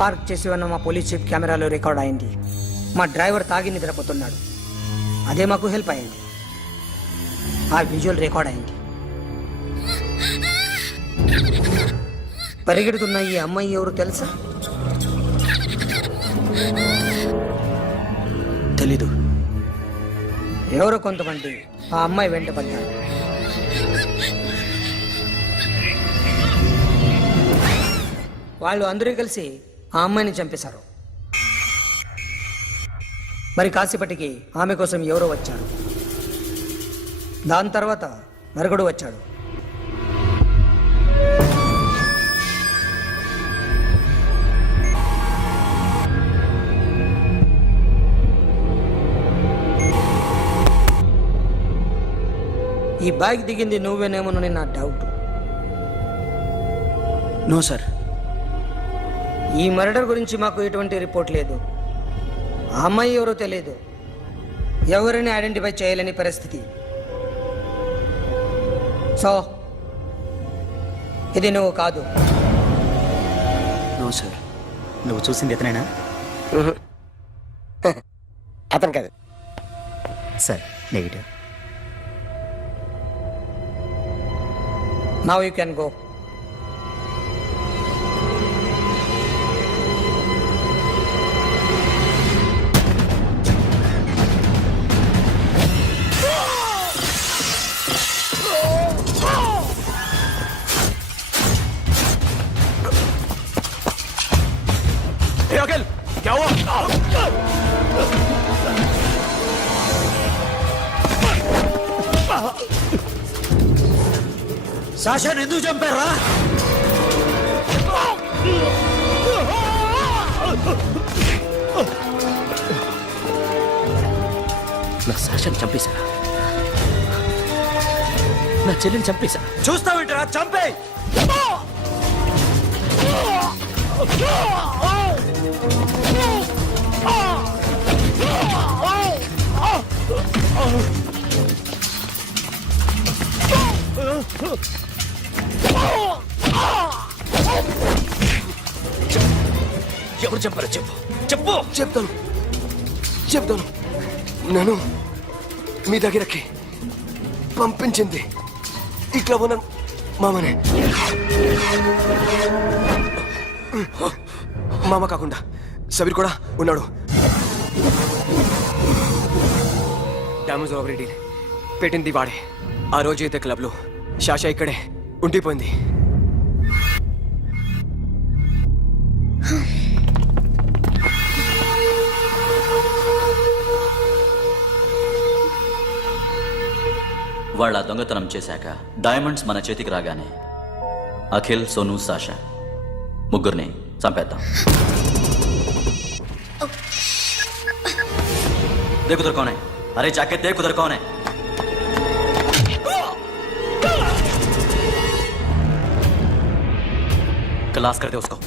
పార్క్ చేసి ఉన్న మా పోలీస్ జీప్ కెమెరాలో రికార్డ్ అయింది. మా డ్రైవర్ తాగి నిద్రపోతున్నాడు. అదే మాకు హెల్ప్ అయింది. ఆ విజువల్ రికార్డ్ అయింది. పరిగెడుతున్న ఈ అమ్మాయి ఎవరు తెలుసా? తెలీదు. ఎవరో కొంతమంది ఆ అమ్మాయి వెంట పడ్డారు. వాళ్ళు అందరూ కలిసి ఆ అమ్మాయిని చంపేశారు. మరి కాసేపటికి ఆమె కోసం ఎవరో వచ్చారు. దాని తర్వాత మరొకడు వచ్చాడు. ఈ బైక్ దిగింది నువ్వేనేమోనని నా డౌట్. No sir. ఈ మర్డర్ గురించి మాకు ఎటువంటి రిపోర్ట్ లేదు. ఆ అమ్మాయి ఎవరో తెలియదు. ఎవరిని ఐడెంటిఫై చేయలేని పరిస్థితి. సో ఇది నువ్వు కాదు. No sir. నువ్వు చూసింది ఎతనేనా? అతను కాదు sir. Negative. Now you can go. Akhil क्या हुआ? సాషాని ఎందుకు చంపారా? నా సాషాన్ని చంపేశారా? నా చెల్లిని చంపేశారా? చూస్తావేంట్రా? చంపే. ఎవరు చెప్పారో చెప్పు చెప్పు. చెప్తాను నన్ను మీ దగ్గరకి పంపించింది ఇట్లా ఉన్న మామనే. మామ కాకుండా సబీర్ కూడా ఉన్నాడు. డ్యామేజ్ ఓవర్ పెట్టింది వాడే. ఆ రోజు అయితే క్లబ్లో శాషా ఇక్కడే ఉండిపోయింది. వాళ్ళ దొంగతనం చేశాక డైమండ్స్ మన చేతికి రాగానే అఖిల్, సోను, సాషా ముగ్గురిని చంపేద్దాం. देख उधर कौन है? अरे जाके देख उधर कौन है? क्लास करते उसको.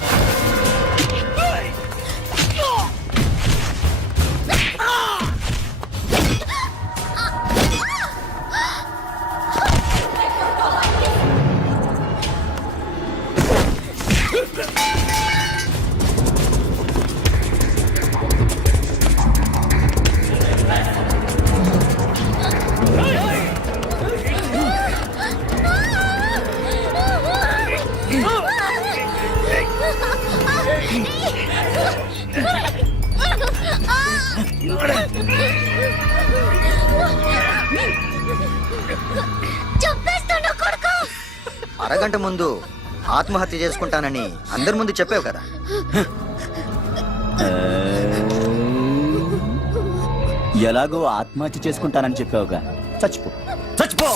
అరగంట ముందు ఆత్మహత్య చేసుకుంటానని అందరి ముందు చెప్పావు కదా. ఎలాగో ఆత్మహత్య చేసుకుంటానని చెప్పావుగా, చచ్చిపో చచ్చిపో.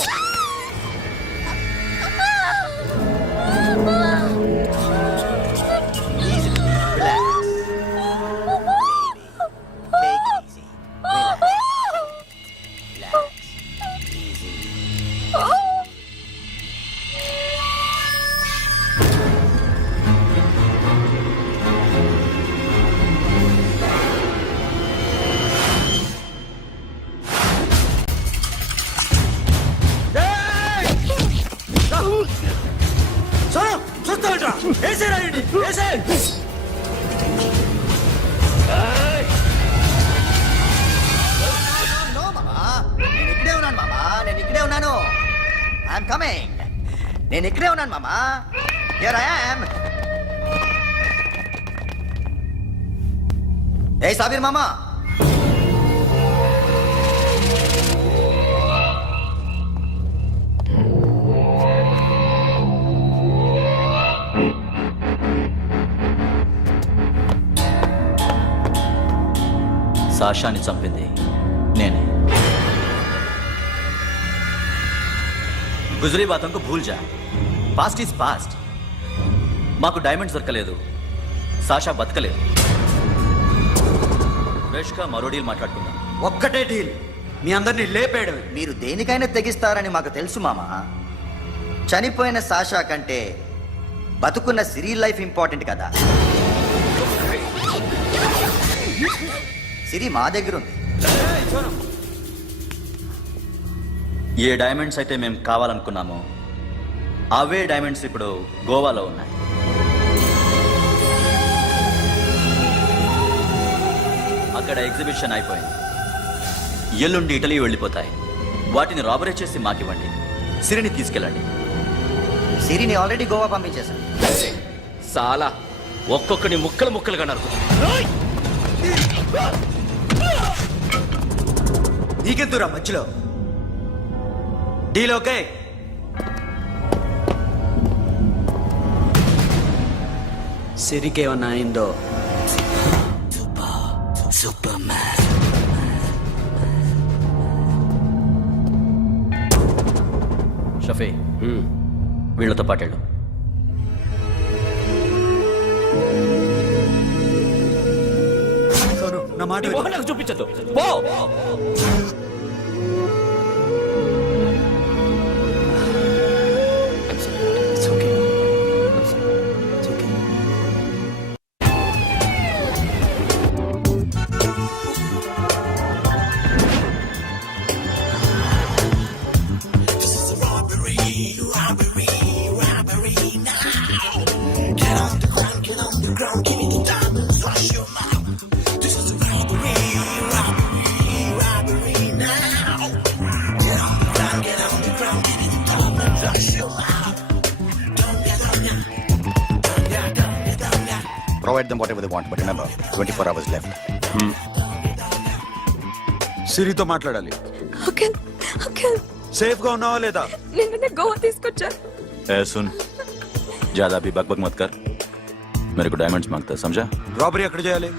నేను ఇక్కడే ఉన్నాను మామా. Here I am. ఏ సాబీర్ మామా, సాషాని చంపింది నేనే. గుజరీ బాతంకు భూల్ జా, పాస్ట్ ఈజ్ పాస్ట్. మాకు డైమండ్స్ దొరకలేదు, సాషా బతకలేదు. రేష్కా మరో డీల్ మాట్లాడుకుందాం. ఒక్కటే డీల్, మీ అందరినీ లేపేయడం. మీరు దేనికైనా తెగిస్తారని మాకు తెలుసు మామా. చనిపోయిన సాషా కంటే బతుకున్న సిరీ లైఫ్ ఇంపార్టెంట్ కదా. సిరి మా దగ్గర ఉంది. ఏ డైమండ్స్ అయితే మేము కావాలనుకున్నామో అవే డైమండ్స్ ఇప్పుడు గోవాలో ఉన్నాయి. అక్కడ ఎగ్జిబిషన్ అయిపోయింది. ఎల్లుండి ఇటలీ వెళ్ళిపోతాయి. వాటిని రాబరీ చేసి మాకివ్వండి. సిరిని తీసుకెళ్ళండి. సిరిని ఆల్రెడీ గోవా పంపించేశాను. సాలా ఒక్కొక్కని ముక్కలు ముక్కలుగా నరుకు. నీకెందురా మధ్యలో? Deal okay? సిరికేమన్నా అయిందో సూపర్ మ్యాన్. షఫీ, వీళ్ళతో పాటేళ్ళు. నా మాట చూపించదు పో. provide them whatever they want, but remember, 24 hours left. సిరితో మాట్లాడాలి. అంకిల్ అంకిల్ సేఫ్ గా ఉన్నావా లేదా? నిన్న గోవా తీసుకొచ్చారు. सुन ज्यादा भी बकबक मत कर. मेरे को डायमंड्स मांगता है, समझा? రాబరీ ఎక్కడ చేయాలి?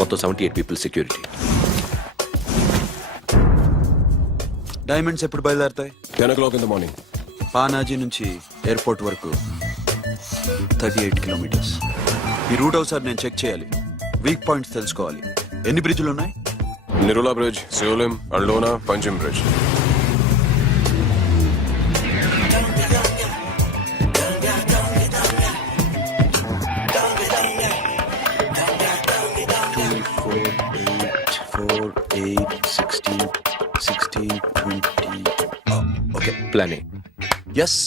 మొత్తం 78 పీపుల్ సెక్యూరిటీ. డైమండ్స్ ఎప్పుడు బయలుదేరుతాయి? 10 o'clock in the morning. Panaji నుంచి ఎయిర్పోర్ట్ వరకు 38 కిలోమీటర్స్. ఈ రూట్ ఒకసారి నేను చెక్ చేయాలి. వీక్ పాయింట్స్ తెలుసుకోవాలి. ఎన్ని బ్రిడ్జ్లు ఉన్నాయి? Nirula Bridge, Seolim, Aldona, Panjim Bridge. Okay, plan A. Yes.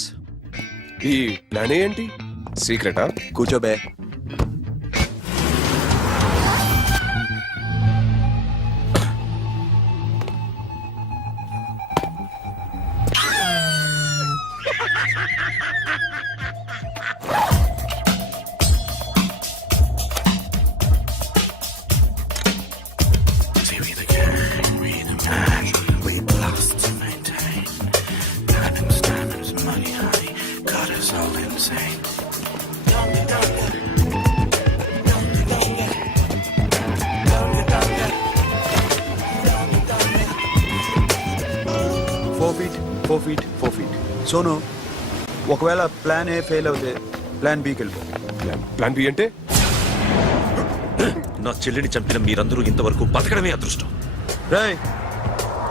ఈ ప్లాన్ ఏంటి? సీక్రెటా? కూర్చోబే. Four feet. సోను, ఒకవేళ ప్లాన్ ఏ ఫెయిల్ అవుతే ప్లాన్ బికి వెళ్ళిపో. ప్లాన్ బి అంటే? నా చెల్లిని చంపిన మీరందరూ ఇంతవరకు బతకడమే అదృష్టం. రేయ్,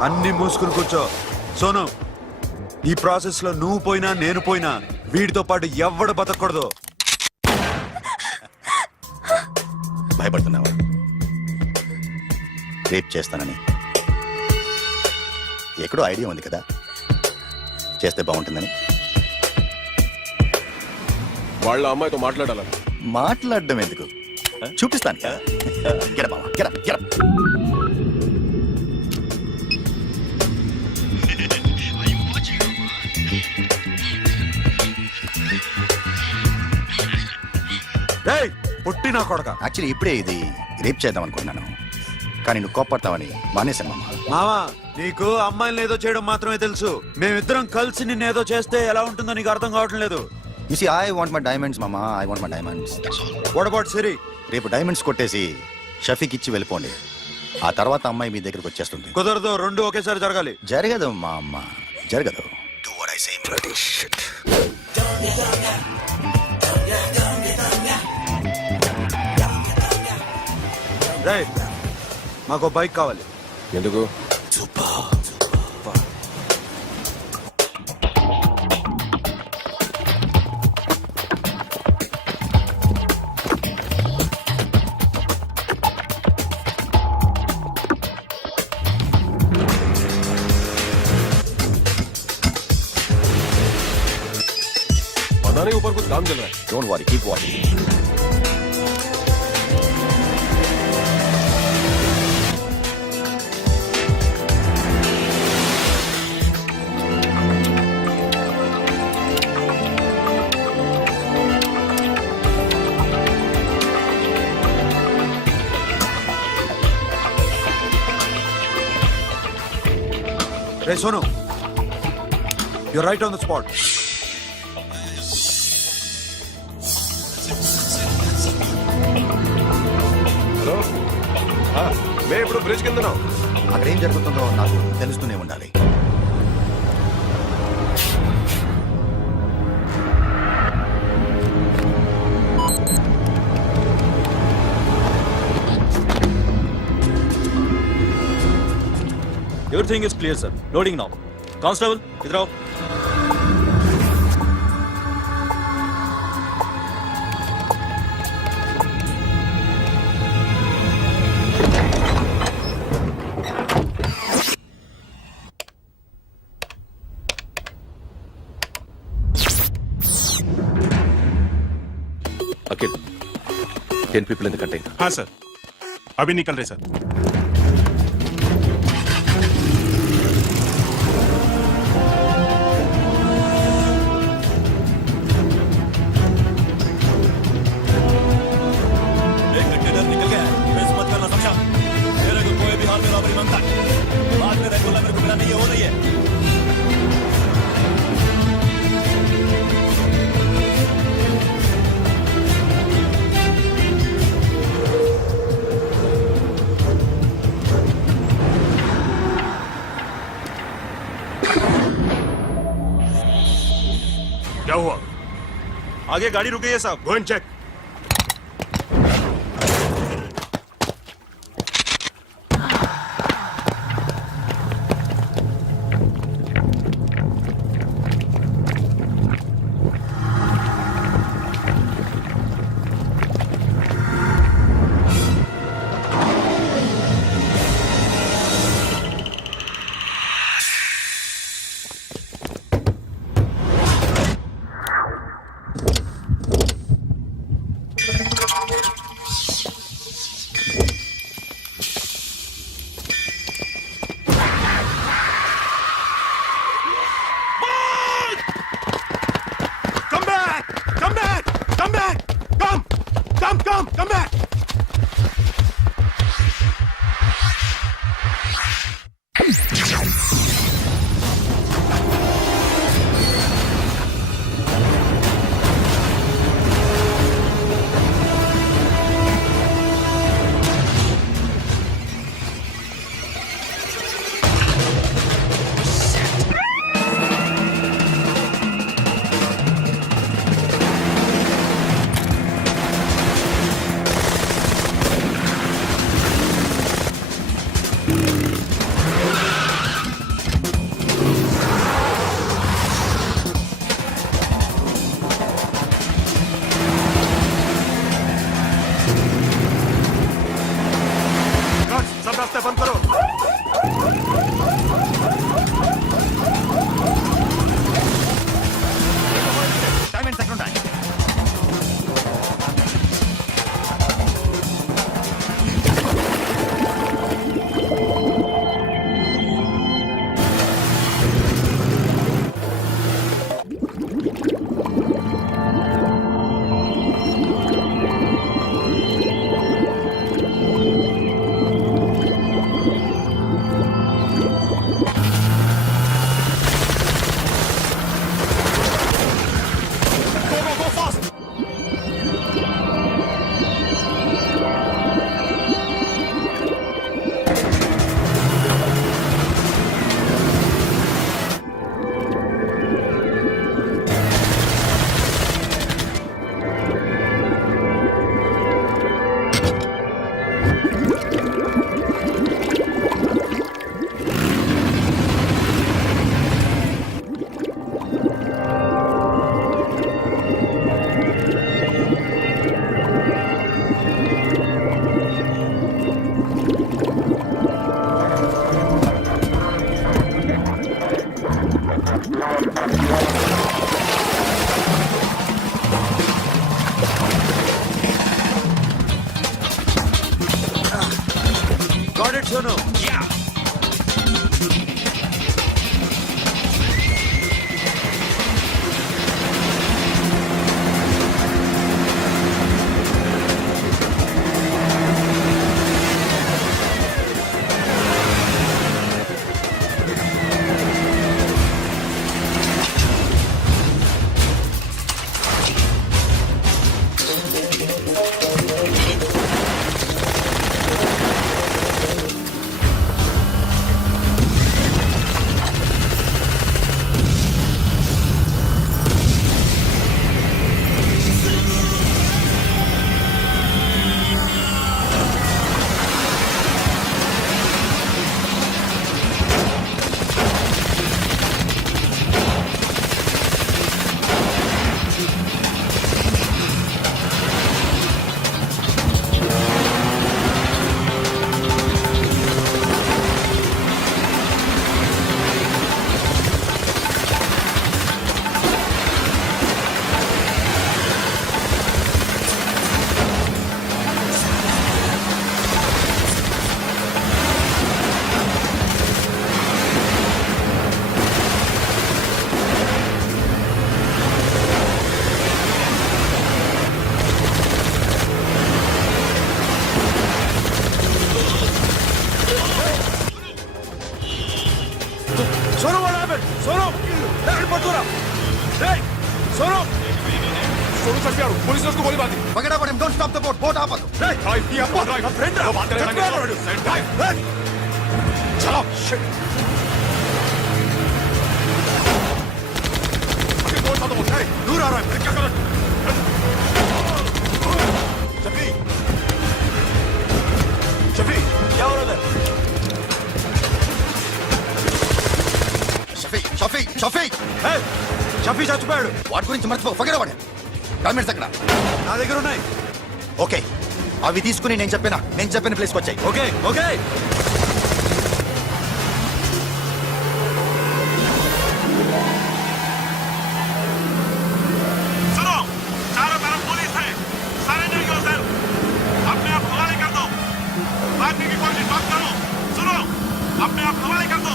అన్ని మూసుకుని కూర్చో. సోను, ఈ ప్రాసెస్ లో నువ్వు పోయినా నేను పోయినా వీడితో పాటు ఎవడు బతకూడదు. భయపడుతున్నావా? రేప్ చేస్తానని ఎక్కడో ఐడియా ఉంది కదా, చేస్తే బాగుంటుందని. వాళ్ళ అమ్మాయితో మాట్లాడాలని. మాట్లాడడం ఎందుకు, చూపిస్తాను. గెర బావా, గెర గెర. రేయ్, పుట్టి నా కొడక. యాక్చువల్లీ ఇప్పుడే ఇది రేప్ చేద్దాం అనుకున్నాను, కానీ నువ్వు కోప్పడతావని మానేశాను మామ. మావా, నీకు అమ్మాయిని ఏదో చేయడం మాత్రమే తెలుసు. మేమిద్దరం కలిసి నిన్ను ఏదో చేస్తే ఎలా ఉంటుందో నీకు అర్థం కావటం లేదు. You see, I want my diamonds, mama. I want my diamonds. What about Siri? రేపు డైమండ్స్ కొట్టేసి షఫీక్ ఇచ్చి వెళ్ళిపోండి. ఆ తర్వాత అమ్మాయి మీ దగ్గరకు వచ్చేస్తుంది. కుదరదు, రెండు ఒకేసారి జరగాలి. జరగదు మా అమ్మ, జరగదు. Do what I say. Bloody shit. రేయ్, మాకు బైక్ కావాలి. ఎందుకు? पता नहीं ऊपर कुछ काम चल रहा है. Don't worry, keep watching. Ray Sonu, you're right on the spot. Hello, మేము ఇప్పుడు బ్రిడ్జ్ కింద ఉన్నాం. అక్కడ ఏం జరుగుతుందో నాకు తెలుస్తూనే ఉండాలి. Everything is clear, sir. Loading now. Constable, idhar aao. Akhil, 10 people in the container. हाँ सर, अभी निकल रहे सर. एक कंटेनर निकल गया है, मिस मत करना समझा. मेरे को कोई भी हाल में रॉबरी मांगता है. बाद में रेगुलर मेरे को मिला नहीं है, हो रही है. क्या हुआ? आगे गाड़ी रुक गई है साहब. Go and check. सोनो सोनू चल गया पुलिस ने उसको गोली मार दी Forget about him. Don't stop the boat. Boat ఆపదు. ये अपना ड्राइवर फ्रेंड है बात करेंगे चलो शिट अभी बोट तो बोल दूर आ रहा है क्या करो शफी शफी क्या हो रहा है షఫీ షఫీ చచ్చిపోయాడు వాటి గురించి మర్చిపో ఫర్గెట్ అబౌట్ హిమ్ డాక్యుమెంట్స్ ఎక్కడ నా దగ్గర ఉన్నాయి ఓకే అవి తీసుకుని నేను చెప్పిన ప్లేస్కి వచ్చాయి ఓకే ఓకే सुनो चारों तरफ पुलिस है सरेंडर योरसेल्फ अपने आप हवाले कर दो भागने की कोशिश मत करो सुनो अपने आप हवाले कर दो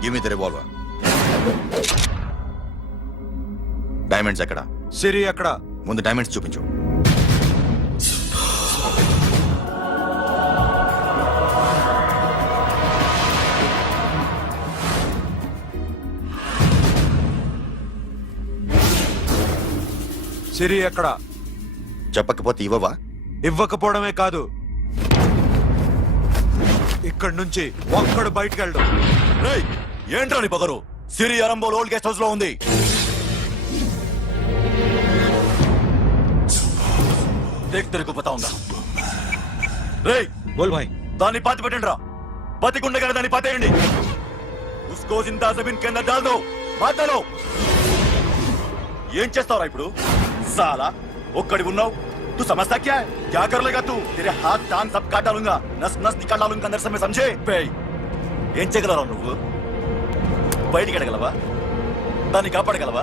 give me the revolver diamonds ఎక్కడ సిరి అక్కడ ముందు డైమండ్స్ చూపించు సిరి అక్కడ చెప్పకపోతే ఇవ్వవా ఇవ్వకపోవడమే కాదు ఇక్కడి నుంచి ఒక్కడు బయటకు వెళ్ళడు ఏంట్రా నీ పొగరు సిరి అరంబోల్ ఓల్డ్ గెస్ట్ హౌస్ లో ఉంది దేక్ తెరకు పతాਉਂగా రేయ్ బోల్ భాయ్ దాన్ని పాతి పెట్టండి రా బతికుండగానే దాన్ని పాతేయండి ఉస్కో జిందా జమీన్ కింద డాల్ దో మాటలో ఏం చేస్తావురా ఇప్పుడు సాలా ఒక్కడి ఉన్నావు तू समझता क्या है क्या कर लेगा तू तेरे हाथ टांग सब काट डालूंगा नस नस निकाल डालूंगा अंदर से मैं समझे ఏం చేయగలరా నువ్వు బయటికి ఎడగలవా దాన్ని కాపాడగలవా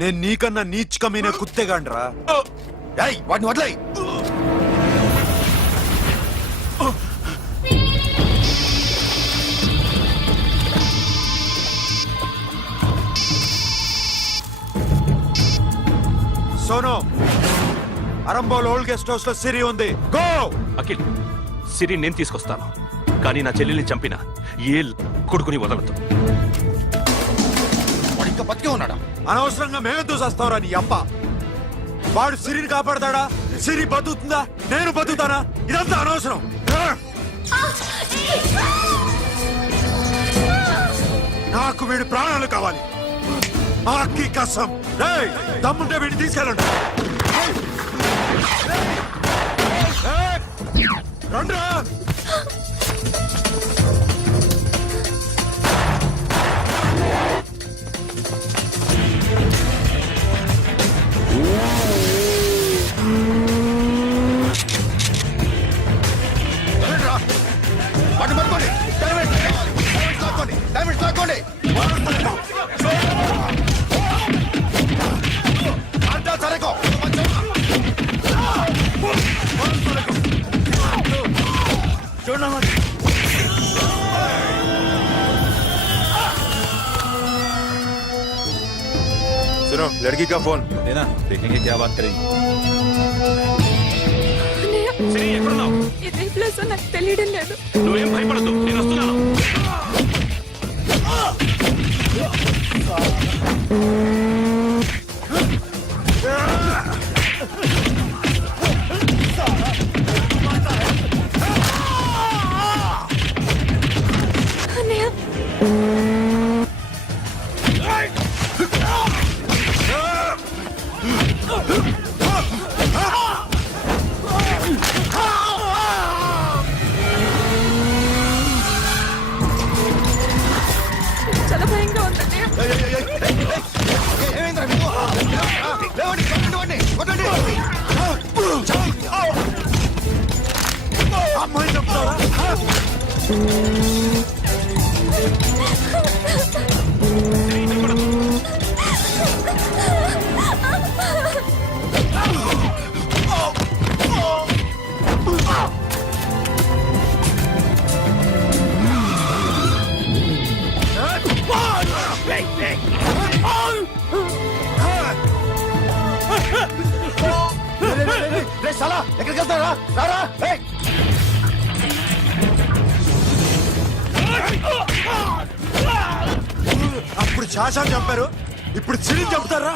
నేను నీకన్నా నీచుకమైన కుత్తేగాండ్రా వాటిని వదిలేయ్ Sono Arambol old guest house లో సిరి ఉంది గో అఖిల్ సిరి నేను తీసుకొస్తాను కానీ నా చెల్లెల్ని చంపిన ఏ కొడుకుని వదలదు వాడు ఇంకా బతికే ఉన్నాడా అనవసరంగా మేమెందుకు చేస్తావురా నీ అప్ప వాడు సిరిని కాపాడతాడా సిరి బతుకుతుందా నేను బతుకుతానా ఇదంతా అనవసరం నాకు వీడి ప్రాణాలు కావాలి ఆకి కసం దమ్ముంటే వీడిని తీసుకెళ్ళండి రండ్రా వాటిని పట్టుకోండి డైమండ్స్ లాక్కోండి అంతా సరేకో सुनो लड़की का फोन देना देखेंगे क्या बात करेंगे సిరి ఎక్కడున్నావు ఇదే ప్లేస్ నాకు తెలియడం లేదు నువ్వేం భయపడద్దు నేను వస్తున్నాను ఏమైందిరా మీకు? లేవండి, కొట్టండి, కొట్టండి. అమ్మాయి చెప్తారా? చాలా ఎక్కడికి వెళ్తారా? రారా. ఏయ్. అప్పుడు చాచా చంపారు, ఇప్పుడు చిరిని చంపుతారా?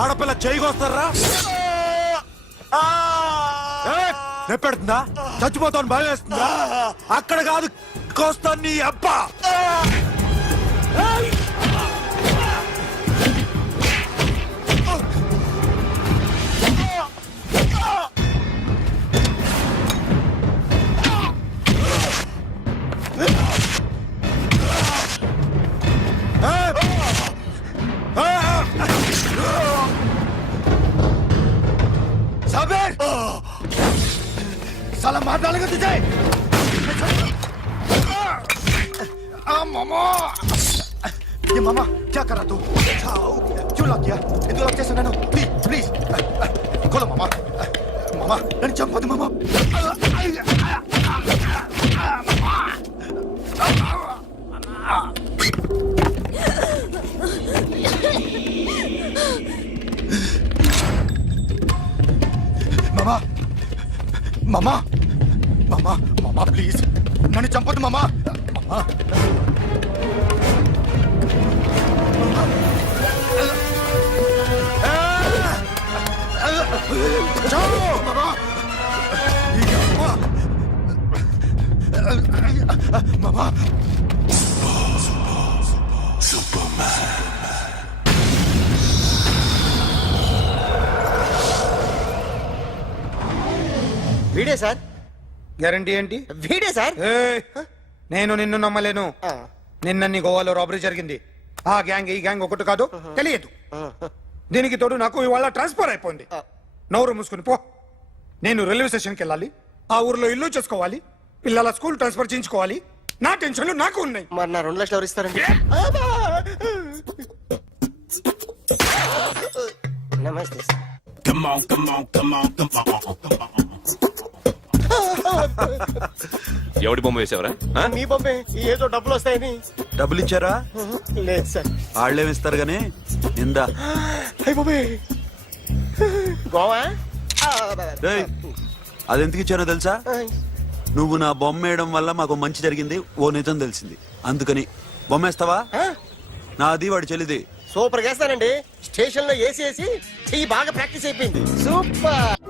ఆడపిల్ల చేయకొస్తారా? నెప్పెడుతుందా? చచ్చిపోతాను భయం వేస్తుందా? అక్కడ కాదు, కోస్తాను నీ అబ్బా. साबिर साला मार डालेगा तुझे। मामा ये मामा क्या कर रहा तू? क्यों लॉक किया? ये तो लॉक कैसे नैनो? प्लीज प्लीज खोलो मामा। मामा नन्ను చంపొద్దు मामा। मामा मामा मामा मामा प्लीज నన్ను చంపొద్దు मामा। मामा मामा వీడే సార్ గ్యారంటీ ఏంటి? వీడే సార్ నేను నిన్ను నమ్మలేను. నిన్న గోవాలో రాబరీ జరిగింది. ఆ గ్యాంగ్ ఈ గ్యాంగ్ ఒకటి కాదు, తెలియదు. దీనికి తోడు నాకు ఇవాళ ట్రాన్స్ఫర్ అయిపోయింది. నోరు మూసుకుని పో. నేను రైల్వే స్టేషన్కి వెళ్ళాలి, ఆ ఊర్లో ఇల్లు చేసుకోవాలి, పిల్లల స్కూల్ ట్రాన్స్ఫర్ చేయించుకోవాలి. నా టెన్షన్లు నాకు ఉన్నాయి. మరి నా 2 లక్షలు ఎవరు ఇస్తారండి? నమస్తే సార్. ఎవడి బొమ్మ వేసావరా? మీ బొమ్మే, ఏదో డబ్బులు వస్తాయని. డబ్బులు ఇచ్చారా? లేదు సార్. వాళ్ళేమిస్తారు గానీ ఇందా. అయ్య బొమ్మే గోవా. డేయ్, అది ఎందుకు ఇచ్చానో తెలుసా? నువ్వు నా బొమ్మ వేయడం వల్ల మాకు మంచి జరిగింది, ఓ నిజం తెలిసింది. అందుకని బొమ్మేస్తావా? నాది వాడి చెల్లిది. సూపర్ చేస్తానండి. స్టేషన్ లో ఏసీ చెయ్యి బాగా ప్రాక్టీస్ అయిపోయింది. సూపర్.